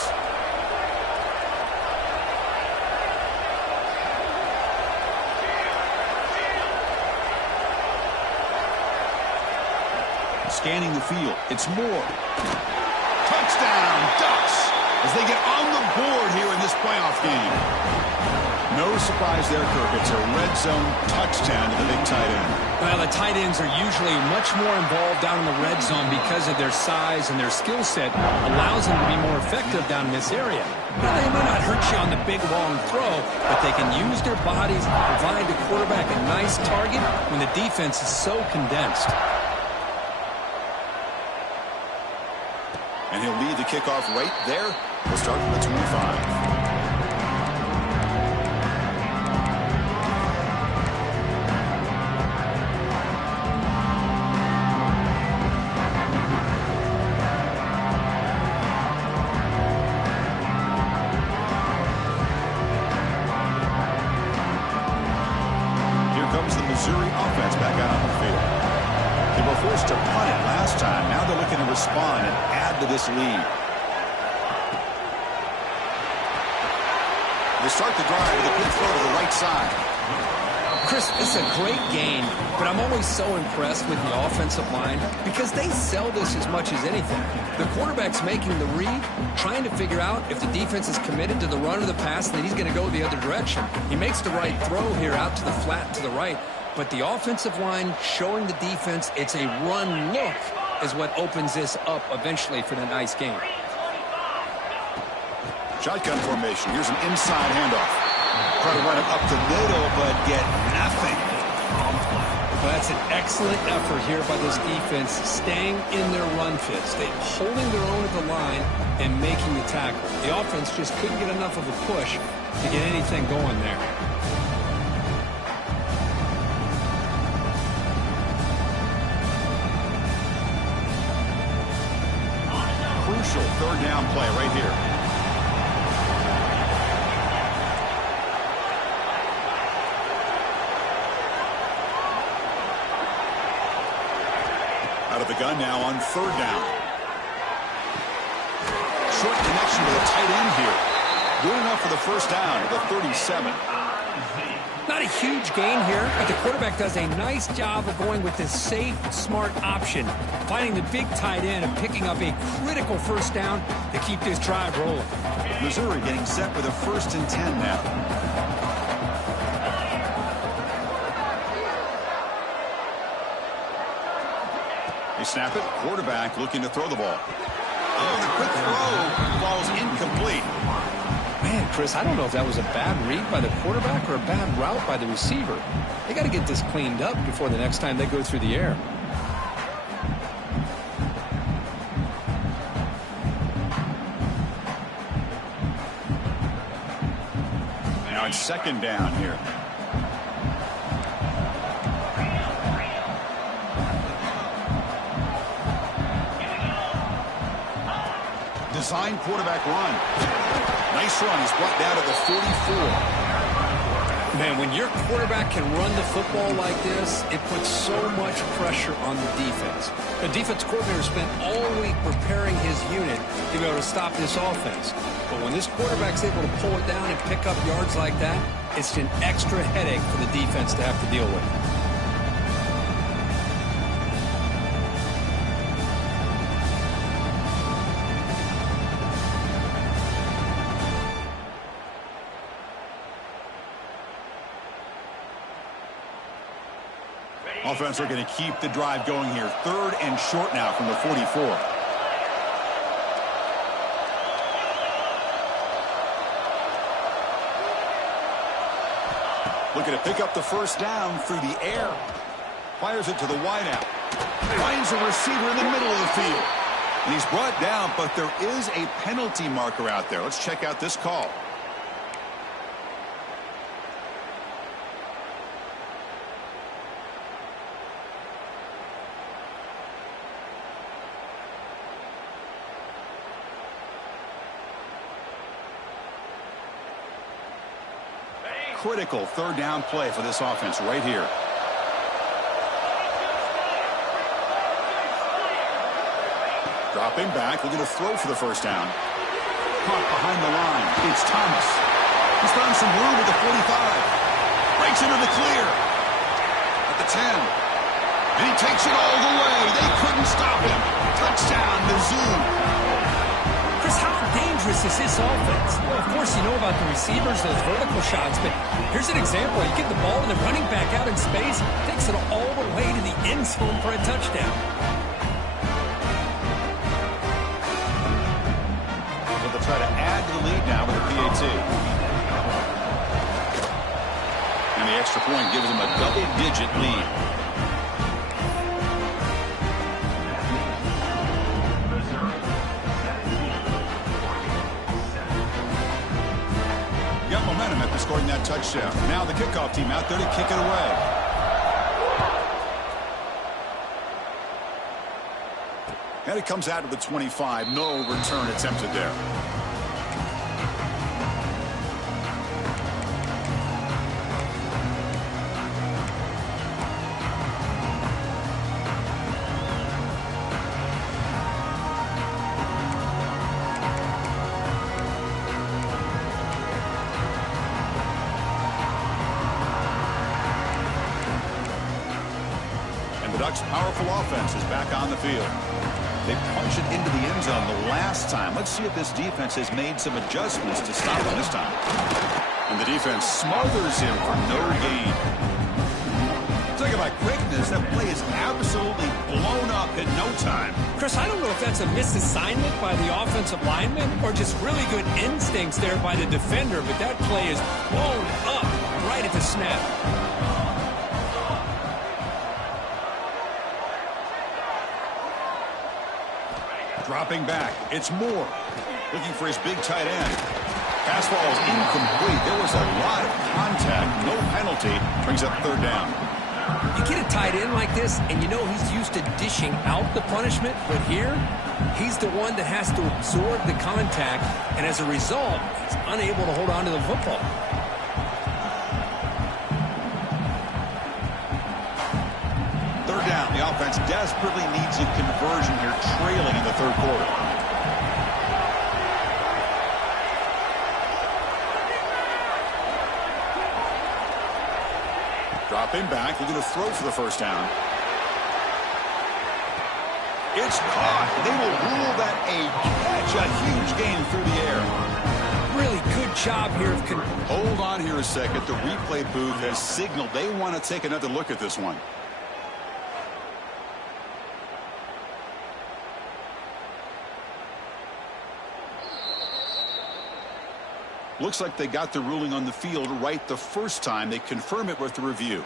Scanning the field, it's Moore. Touchdown, Ducks, as they get on the board here in this playoff game. No surprise there, Kirk. It's a red zone touchdown to the big tight end. Well, the tight ends are usually much more involved down in the red zone because of their size and their skill set allows them to be more effective down in this area. Now, they may not hurt you on the big, long throw, but they can use their bodies to provide the quarterback a nice target when the defense is so condensed. And he'll lead the kickoff right there. We'll start from the 25. Missouri offense back out on the field. They were forced to punt it last time. Now they're looking to respond and add to this lead. They start the drive with a quick throw to the right side. Chris, it's a great game, but I'm always so impressed with the offensive line because they sell this as much as anything. The quarterback's making the read, trying to figure out if the defense is committed to the run or the pass, and then he's going to go the other direction. He makes the right throw here out to the flat to the right, but the offensive line showing the defense it's a run look is what opens this up eventually for the nice game. Shotgun formation. Here's an inside handoff. Try to run it up the middle, but get nothing. Well, that's an excellent effort here by this defense, staying in their run fits. They're holding their own at the line and making the tackle. The offense just couldn't get enough of a push to get anything going there. Crucial third down play right here. Out of the gun now on third down. Short connection to the tight end here. Good enough for the first down at the 37. Not a huge gain here, but the quarterback does a nice job of going with this safe, smart option, finding the big tight end and picking up a critical first down to keep this drive rolling. Missouri getting set with a 1st and 10 now. They snap it. Quarterback looking to throw the ball. Oh, the quick throw falls incomplete. Man, Chris, I don't know if that was a bad read by the quarterback or a bad route by the receiver. They got to get this cleaned up before the next time they go through the air. Now it's second down here. Design quarterback run. Nice run. He's brought down to the 44. Man, when your quarterback can run the football like this, it puts so much pressure on the defense. The defense coordinator spent all week preparing his unit to be able to stop this offense. But when this quarterback's able to pull it down and pick up yards like that, it's an extra headache for the defense to have to deal with. Offense are going to keep the drive going here. 3rd and short now from the 44. Looking to pick up the first down through the air. Fires it to the wideout. Finds a receiver in the middle of the field. And he's brought down, but there is a penalty marker out there. Let's check out this call. Critical third down play for this offense right here. Dropping back, looking to throw for the first down. Caught behind the line. It's Thomas. He's found some room at the 45. Breaks into the clear. At the 10. And he takes it all the way. They couldn't stop him. Touchdown, Mizzou. Chris, how dangerous is this offense? Well, of course, you know about the receivers, those vertical shots, but here's an example. You get the ball and the running back out in space, takes it all the way to the end zone for a touchdown. So they'll try to add to the lead now with a PAT. And the extra point gives them a double-digit lead. time after scoring that touchdown. Now the kickoff team out there to kick it away. And it comes out of the 25. No return attempted there. Ducks' powerful offense is back on the field. They punch it into the end zone the last time. Let's see if this defense has made some adjustments to stop him this time. And the defense smothers him for no gain. Talk about quickness. That play is absolutely blown up in no time. Chris, I don't know if that's a misassignment by the offensive lineman or just really good instincts there by the defender, but that play is blown up right at the snap. Dropping back, it's Moore. Looking for his big tight end. Pass ball is incomplete. There was a lot of contact. No penalty. Brings up third down. You get a tight end like this, and you know he's used to dishing out the punishment, but here, he's the one that has to absorb the contact, and as a result, he's unable to hold on to the football. Third down. The offense desperately needs a conversion here, trailing in the third quarter. Dropping back, looking to throw for the first down. It's caught. They will rule that a catch, a huge gain through the air. Really good job here. Hold on here a second. The replay booth has signaled they want to take another look at this one. Looks like they got the ruling on the field right the first time. They confirm it with the review.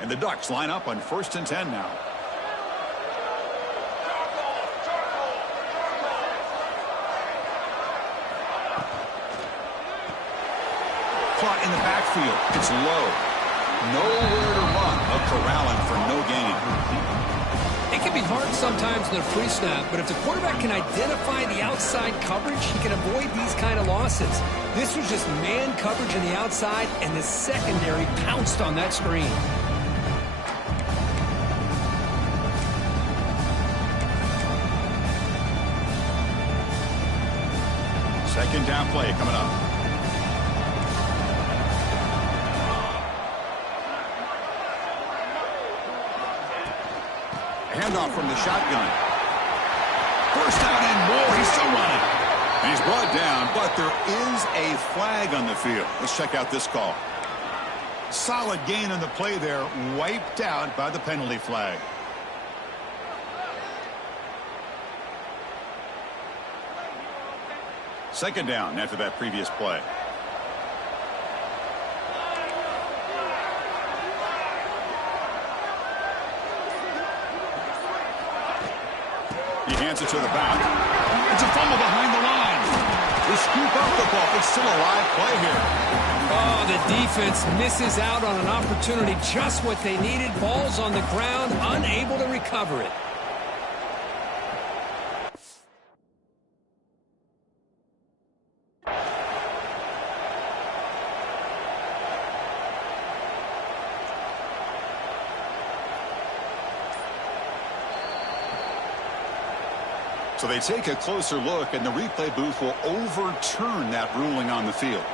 And the Ducks line up on 1st and 10 now. Caught in the backfield. It's low. Nowhere to run. A corralling for no gain. It can be hard sometimes in the free snap, but if the quarterback can identify the outside coverage, he can avoid these kind of losses. This was just man coverage on the outside, and the secondary pounced on that screen. Second down play coming up. Handoff from the shotgun. First down and more. He's still running. And he's brought down, but there is a flag on the field. Let's check out this call. Solid gain on the play there. Wiped out by the penalty flag. Second down after that previous play. He hands it to the back. It's a fumble behind the line. They scoop up the ball. It's still a live play here. Oh, the defense misses out on an opportunity. Just what they needed. Ball's on the ground, unable to recover it. So they take a closer look, and the replay booth will overturn that ruling on the field.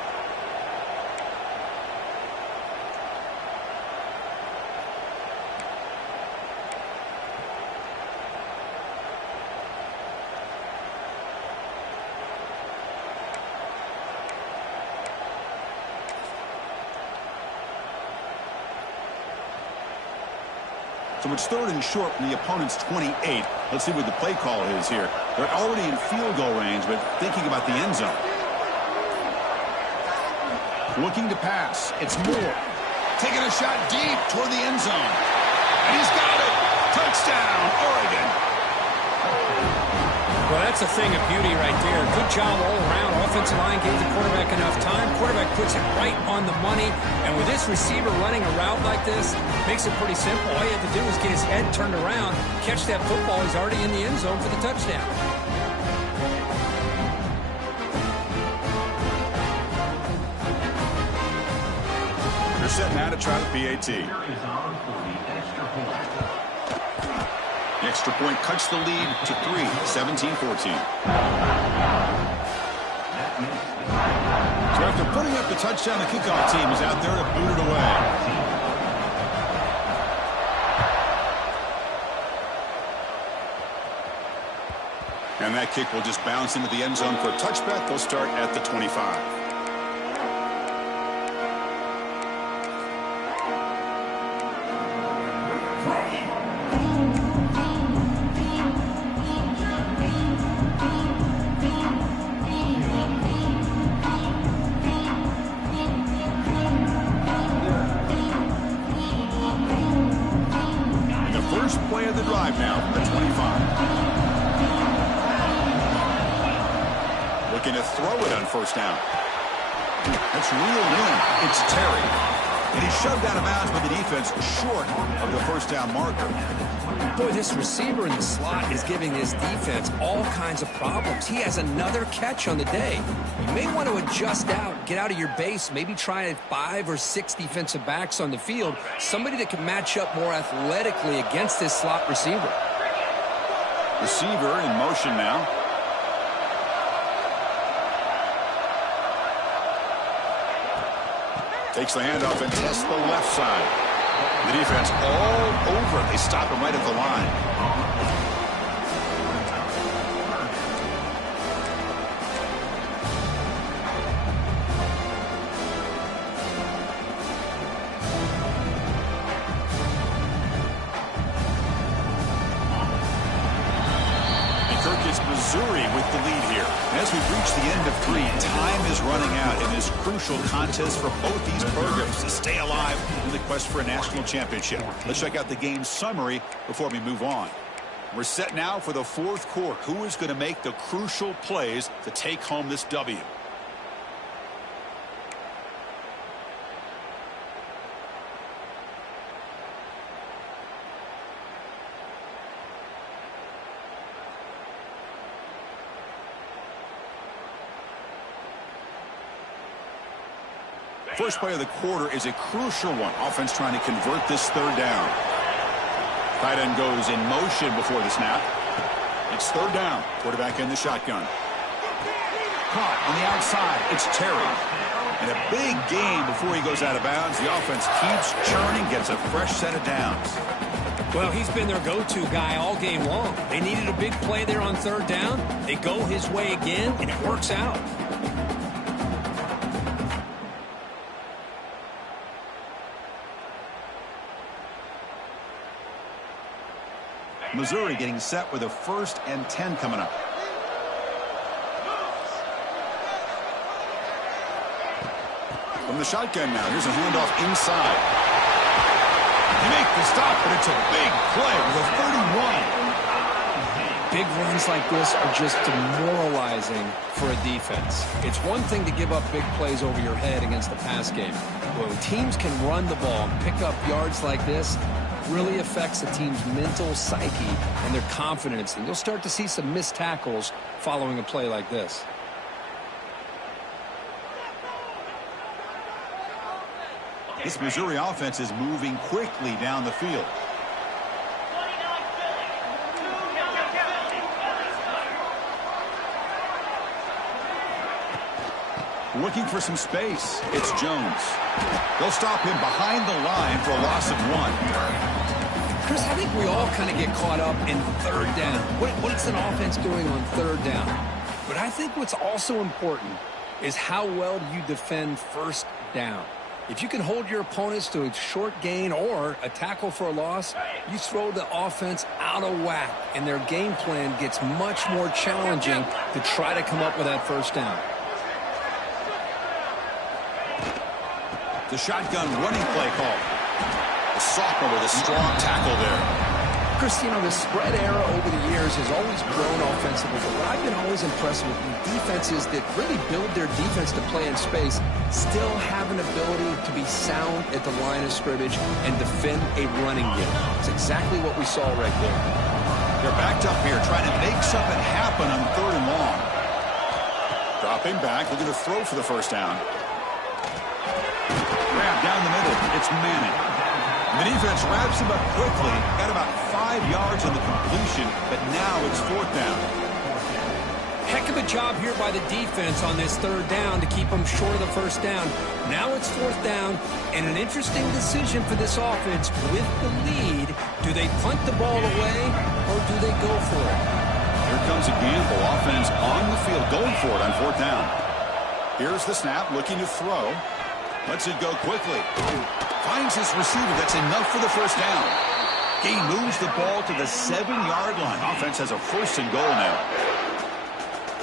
So it's third and short from the opponent's 28. Let's see what the play call is here. They're already in field goal range, but thinking about the end zone. Looking to pass. It's Moore. Taking a shot deep toward the end zone. And he's got it. Touchdown, Oregon. Well, that's a thing of beauty right there. Good job all around. Offensive line gave the quarterback enough time. Quarterback puts it right on the money. And with this receiver running a route like this, makes it pretty simple. All you have to do is get his head turned around, catch that football. He's already in the end zone for the touchdown. They're set now to try the PAT. The extra point cuts the lead to 3, 17-14. So after putting up the touchdown, the kickoff team is out there to boot it away. And that kick will just bounce into the end zone for a touchback. They'll start at the 25. Play of the drive now from the 25. Looking to throw it on first down. That's reeled in. It's Terry. And he's shoved out of bounds by the defense short of the first down marker. Boy, this receiver in the slot is giving his defense all kinds of problems. He has another catch on the day. You may want to adjust out, get out of your base, maybe try 5 or 6 defensive backs on the field, somebody that can match up more athletically against this slot receiver. Receiver in motion now. Takes the handoff and tests the left side. The defense all over it. They stop him right at the line. It's Missouri with the lead here. As we reach the end of 3, time is running out in this crucial contest for both these programs to stay alive in the quest for a national championship. Let's check out the game summary before we move on. We're set now for the 4th quarter. Who is going to make the crucial plays to take home this W? First play of the quarter is a crucial one. Offense trying to convert this 3rd down. Tight end goes in motion before the snap. It's 3rd down. Quarterback in the shotgun. Caught on the outside. It's Terry. And a big gain before he goes out of bounds. The offense keeps churning, gets a fresh set of downs. Well, he's been their go-to guy all game long. They needed a big play there on 3rd down. They go his way again, and it works out. Missouri getting set with a 1st and 10 coming up. From the shotgun now, here's a handoff inside. They make the stop, but it's a big play with a 31. Big runs like this are just demoralizing for a defense. It's one thing to give up big plays over your head against the pass game. When teams can run the ball and pick up yards like this, really affects the team's mental psyche and their confidence. And you'll start to see some missed tackles following a play like this. This Missouri offense is moving quickly down the field. Looking for some space. It's Jones. They'll stop him behind the line for a loss of 1. Chris, I think we all kind of get caught up in 3rd down. What's an offense doing on 3rd down? But I think what's also important is how well do you defend 1st down. If you can hold your opponents to a short gain or a tackle for a loss, you throw the offense out of whack, and their game plan gets much more challenging to try to come up with that 1st down. The shotgun running play call. The sophomore with a strong tackle there. Chris, you know, the spread era over the years has always grown offensively, but what I've been always impressed with defenses that really build their defense to play in space still have an ability to be sound at the line of scrimmage and defend a running game. It's exactly what we saw right there. They're backed up here trying to make something happen on 3rd and long. Dropping back, looking to throw for the first down. Grab down the middle. It's Manning. The defense wraps him up quickly. Got about 5 yards on the completion, but now it's 4th down. Heck of a job here by the defense on this 3rd down to keep them short of the first down. Now it's 4th down, and an interesting decision for this offense. With the lead, do they punt the ball away, or do they go for it? Here comes a gamble. Offense on the field, going for it on 4th down. Here's the snap, looking to throw. Lets it go quickly. Finds his receiver. That's enough for the first down. He moves the ball to the 7-yard line. Offense has a 1st and goal now.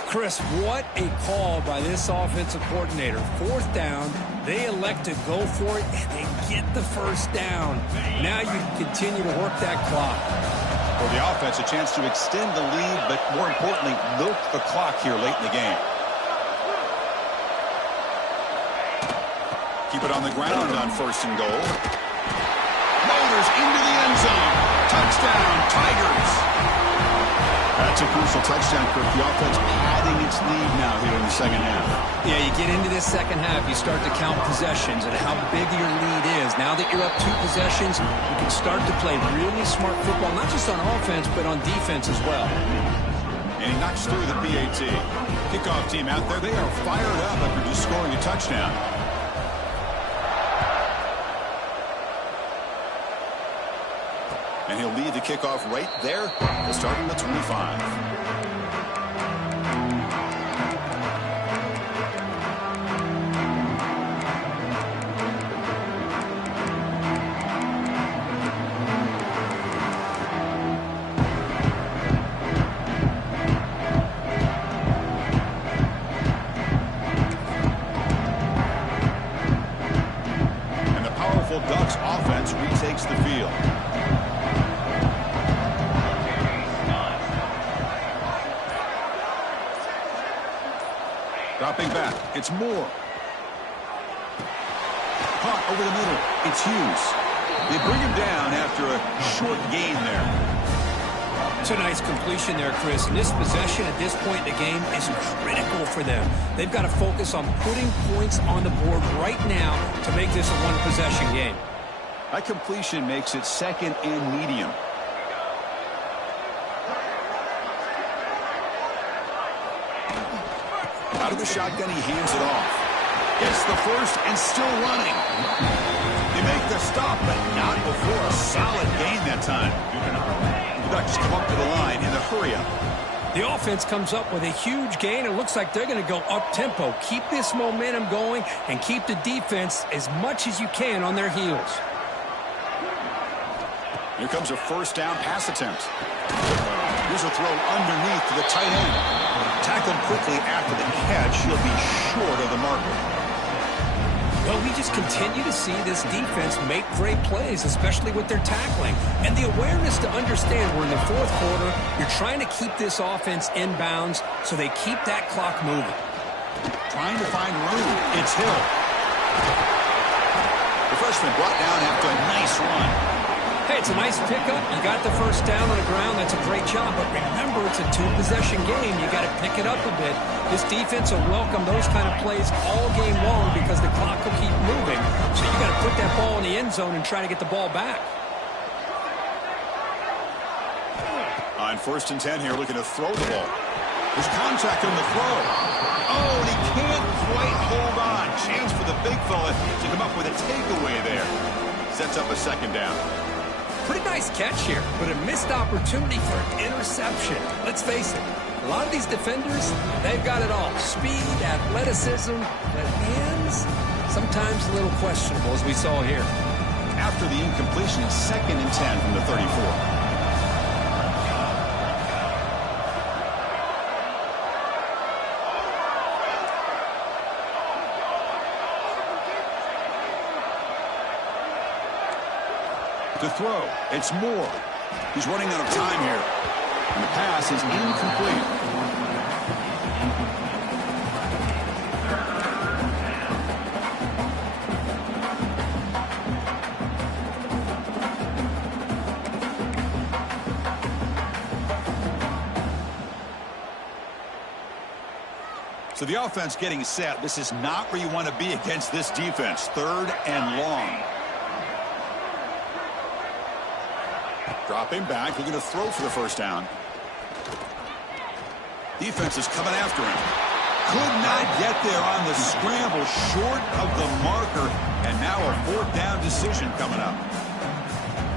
Chris, what a call by this offensive coordinator. 4th down, they elect to go for it, and they get the first down. Now you can continue to work that clock. For the offense, a chance to extend the lead, but more importantly, milk the clock here late in the game. Keep it on the ground on 1st and goal. Motors into the end zone. Touchdown, Tigers. That's a crucial touchdown, Kirk. The offense padding its lead now here in the second half. Yeah, you get into this second half, you start to count possessions and how big your lead is. Now that you're up 2 possessions, you can start to play really smart football, not just on offense, but on defense as well. And he knocks through the PAT. Kickoff team out there, they are fired up after just scoring a touchdown. And he'll lead the kickoff right there. We'll start on the 25. And the powerful Ducks offense retakes the field. Dropping back, it's Moore. Caught over the middle, it's Hughes. They bring him down after a short gain there. It's a nice completion there, Chris. And this possession at this point in the game is critical for them. They've got to focus on putting points on the board right now to make this a one-possession game. That completion makes it 2nd and medium. Out of the shotgun, he hands it off. Gets the first and still running. They make the stop, but not before a solid gain that time. The Ducks come up to the line in the hurry-up. The offense comes up with a huge gain. It looks like they're going to go up-tempo. Keep this momentum going and keep the defense as much as you can on their heels. Here comes a 1st down pass attempt. Here's a throw underneath to the tight end. Tackled quickly after the catch. He'll be short of the marker. Well, we just continue to see this defense make great plays, especially with their tackling. And the awareness to understand we're in the 4th quarter, you're trying to keep this offense in bounds so they keep that clock moving. Trying to find room. It's Hill. The freshman brought down after a nice run. Hey, it's a nice pickup. You got the first down on the ground. That's a great job. But remember, it's a 2-possession game. You got to pick it up a bit. This defense will welcome those kind of plays all game long because the clock will keep moving. So you got to put that ball in the end zone and try to get the ball back. On 1st and 10 here, looking to throw the ball. There's contact on the throw. Oh, and he can't quite hold on. Chance for the big fella to come up with a takeaway there. Sets up a 2nd down. Pretty nice catch here, but a missed opportunity for an interception. Let's face it, a lot of these defenders, they've got it all. Speed, athleticism, but hands, sometimes a little questionable, as we saw here. After the incompletion, it's 2nd and 10 from the 34. To throw, it's Moore. He's running out of time here. And the pass is incomplete. So the offense getting set. This is not where you want to be against this defense. 3rd and long. Dropping back, looking to throw for the first down. Defense is coming after him. Could not get there on the scramble, short of the marker, and now a 4th down decision coming up.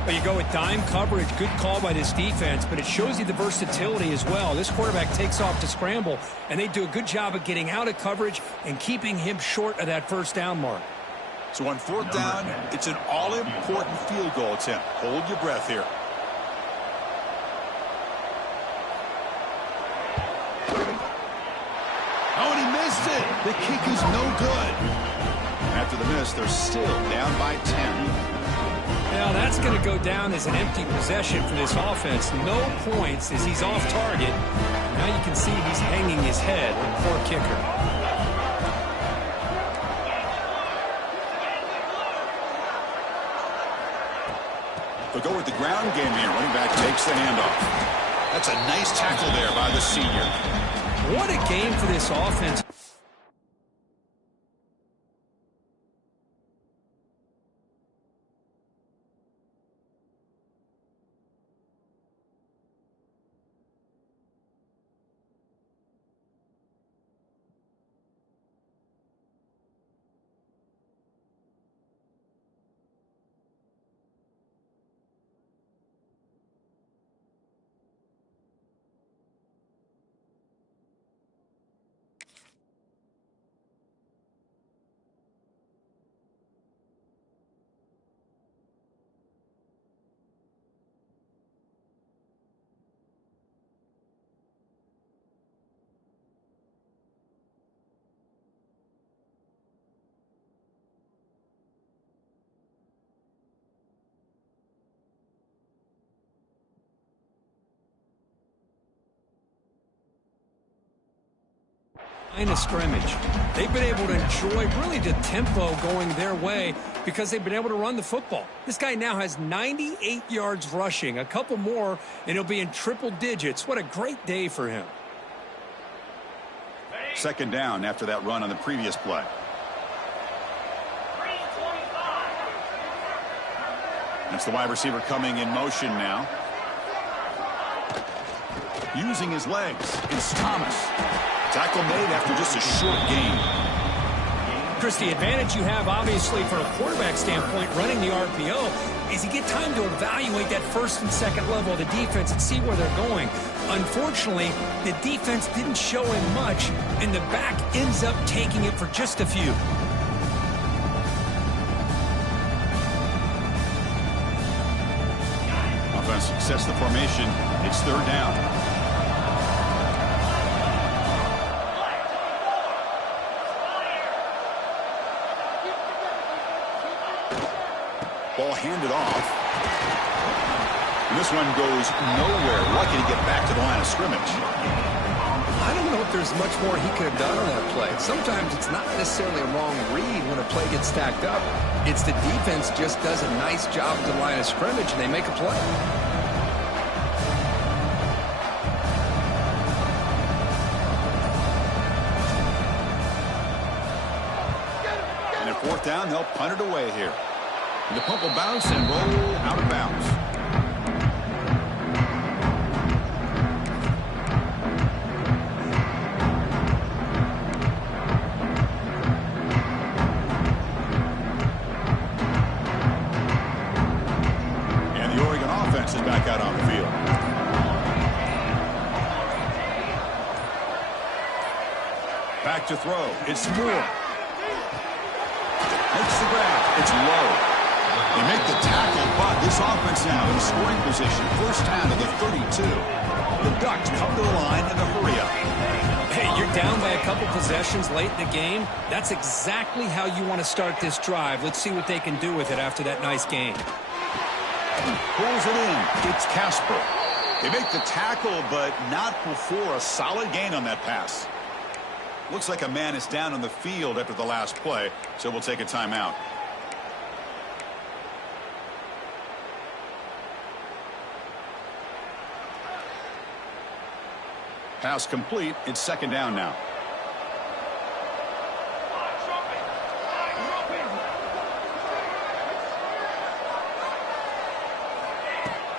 Well, you go with dime coverage. Good call by this defense, but it shows you the versatility as well. This quarterback takes off to scramble, and they do a good job of getting out of coverage and keeping him short of that first down mark. So on 4th down, it's an all-important field goal attempt. Hold your breath here. Oh, and he missed it. The kick is no good. After the miss, they're still down by 10. Now that's going to go down as an empty possession for this offense. No points as he's off target. Now you can see he's hanging his head. Poor kicker. They'll go with the ground game here. Running back takes the handoff. That's a nice tackle there by the senior. What a game for this offense. Line of scrimmage. They've been able to enjoy really the tempo going their way because they've been able to run the football. This guy now has 98 yards rushing, a couple more, and he'll be in triple digits. What a great day for him. 2nd down after that run on the previous play. That's the wide receiver coming in motion now. Using his legs, it's Thomas. Tackle made after just a short gain. Chris, the advantage you have, obviously, from a quarterback standpoint, running the RPO, is you get time to evaluate that 1st and 2nd level of the defense and see where they're going. Unfortunately, the defense didn't show him much, and the back ends up taking it for just a few. Offense sets the formation. It's 3rd down. Ball handed off. And this one goes nowhere. Lucky to get back to the line of scrimmage. I don't know if there's much more he could have done on that play. Sometimes it's not necessarily a wrong read when a play gets stacked up. It's the defense just does a nice job at the line of scrimmage and they make a play. And at 4th down, they'll punt it away here. And the punt will bounce and roll out of bounds. And the Oregon offense is back out on the field. Back to throw. It's Moore. Makes the grab. It's low. They make the tackle, but this offense now in scoring position. 1st down to the 32. The Ducks come to the line in a hurry up. Hey, you're down by a couple possessions late in the game. That's exactly how you want to start this drive. Let's see what they can do with it after that nice game. Pulls it in. It's Casper. They make the tackle, but not before a solid gain on that pass. Looks like a man is down on the field after the last play, so we'll take a timeout. Pass complete. It's second down now.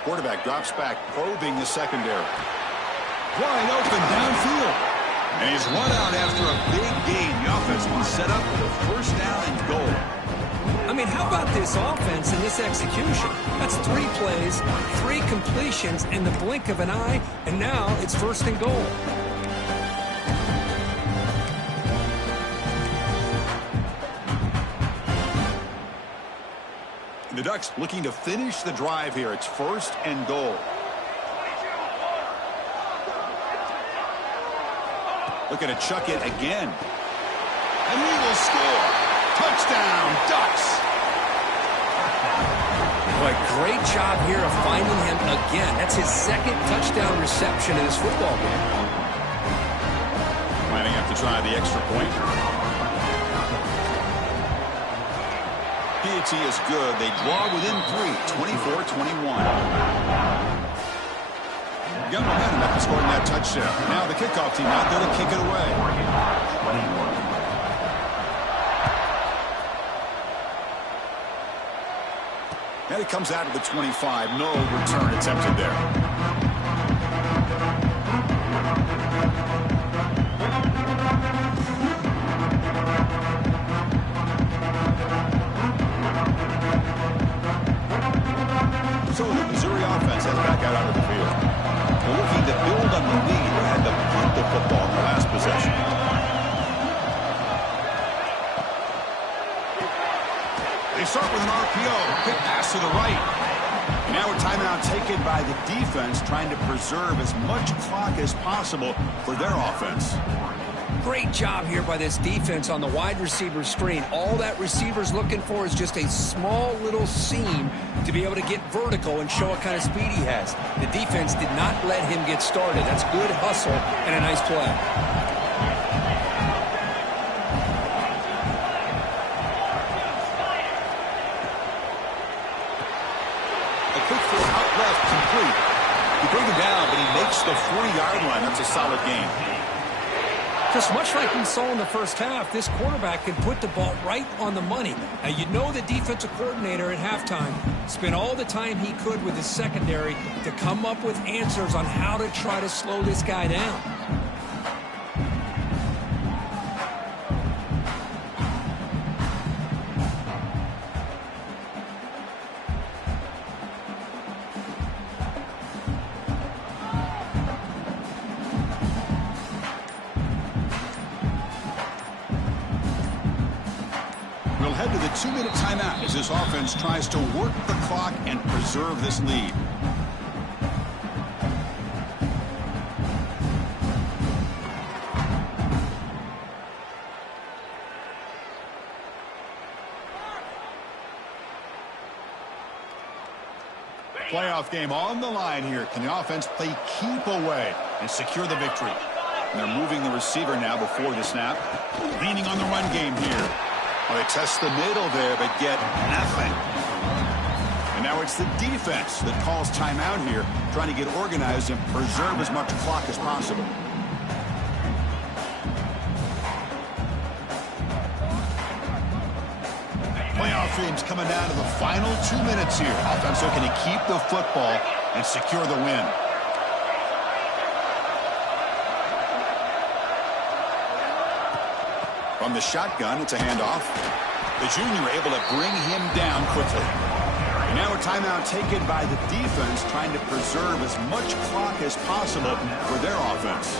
Quarterback drops back, probing the secondary. Wide open downfield. And he's run out after a big gain. The offense will set up with a first down and goal. I mean, how about this offense and this execution? That's 3 plays, 3 completions in the blink of an eye, and now it's first and goal. The Ducks looking to finish the drive here. It's first and goal. Looking to chuck it again. And he will score. Touchdown, Ducks. Boy, great job here of finding him again. That's his second touchdown reception in this football game. Might have to try the extra point. PAT is good. They draw within 3, 24-21. Got momentum after scoring that touchdown. Now the kickoff team out there to kick it away. And it comes out of the 25. No return attempted there. So the Missouri offense has back out onto the field. They're looking to build on the lead. They had to punt the football in the last possession. They start with an RPO. Quick pass to the right. And now a timeout taken by the defense, trying to preserve as much clock as possible for their offense. Great job here by this defense on the wide receiver screen. All that receiver's looking for is just a small little seam to be able to get vertical and show what kind of speed he has. The defense did not let him get started. That's good hustle and a nice play. A quick throw out left, complete. You bring him down, but he makes the 40-yard line. That's a solid gain. Just much like we saw in the first half, this quarterback can put the ball right on the money. Now, you know the defensive coordinator at halftime spent all the time he could with his secondary to come up with answers on how to try to slow this guy down. We'll head to the 2-minute timeout as this offense tries to work the clock and preserve this lead. Playoff game on the line here. Can the offense play keep away and secure the victory? And they're moving the receiver now before the snap. Leaning on the run game here. Well, they test the middle there, but get nothing. And now it's the defense that calls timeout here, trying to get organized and preserve as much clock as possible. Playoff games coming down to the final 2 minutes here. Offense looking to keep the football and secure the win. From the shotgun, it's a handoff. The junior able to bring him down quickly. And now a timeout taken by the defense, trying to preserve as much clock as possible for their offense.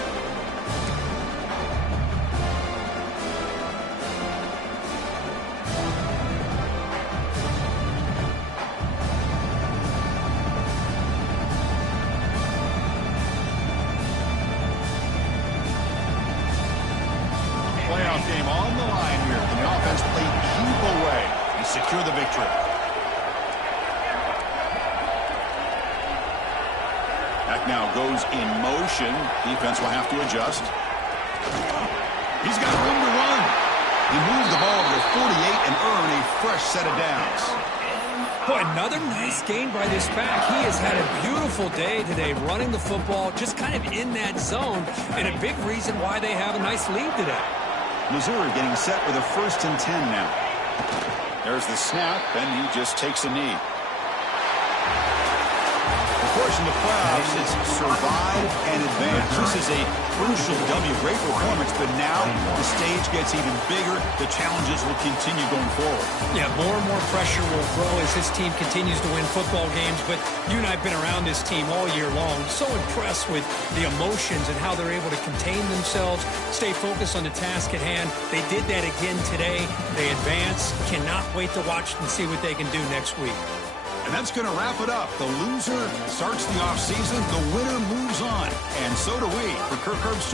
Playoff game on the line here. Can the offense play keep away and secure the victory? Back now goes in motion. Defense will have to adjust. He's got room to run. He moved the ball to the 48 and earned a fresh set of downs. Boy, another nice gain by this back. He has had a beautiful day today running the football, just kind of in that zone, and a big reason why they have a nice lead today. Missouri getting set with a 1st and 10 now. There's the snap, and he just takes a knee. Of course, in the playoffs, it's survive and advance. This is a crucial W. Great performance, but now the stage gets even bigger. The challenges will continue going forward. Yeah, more and more pressure will grow as this team continues to win football games, but you and I have been around this team all year long. So impressed with the emotions and how they're able to contain themselves, stay focused on the task at hand. They did that again today. They advance. Cannot wait to watch and see what they can do next week. And that's going to wrap it up. The loser starts the offseason. The winner moves on. And so do we. For Kirk Herbstreit.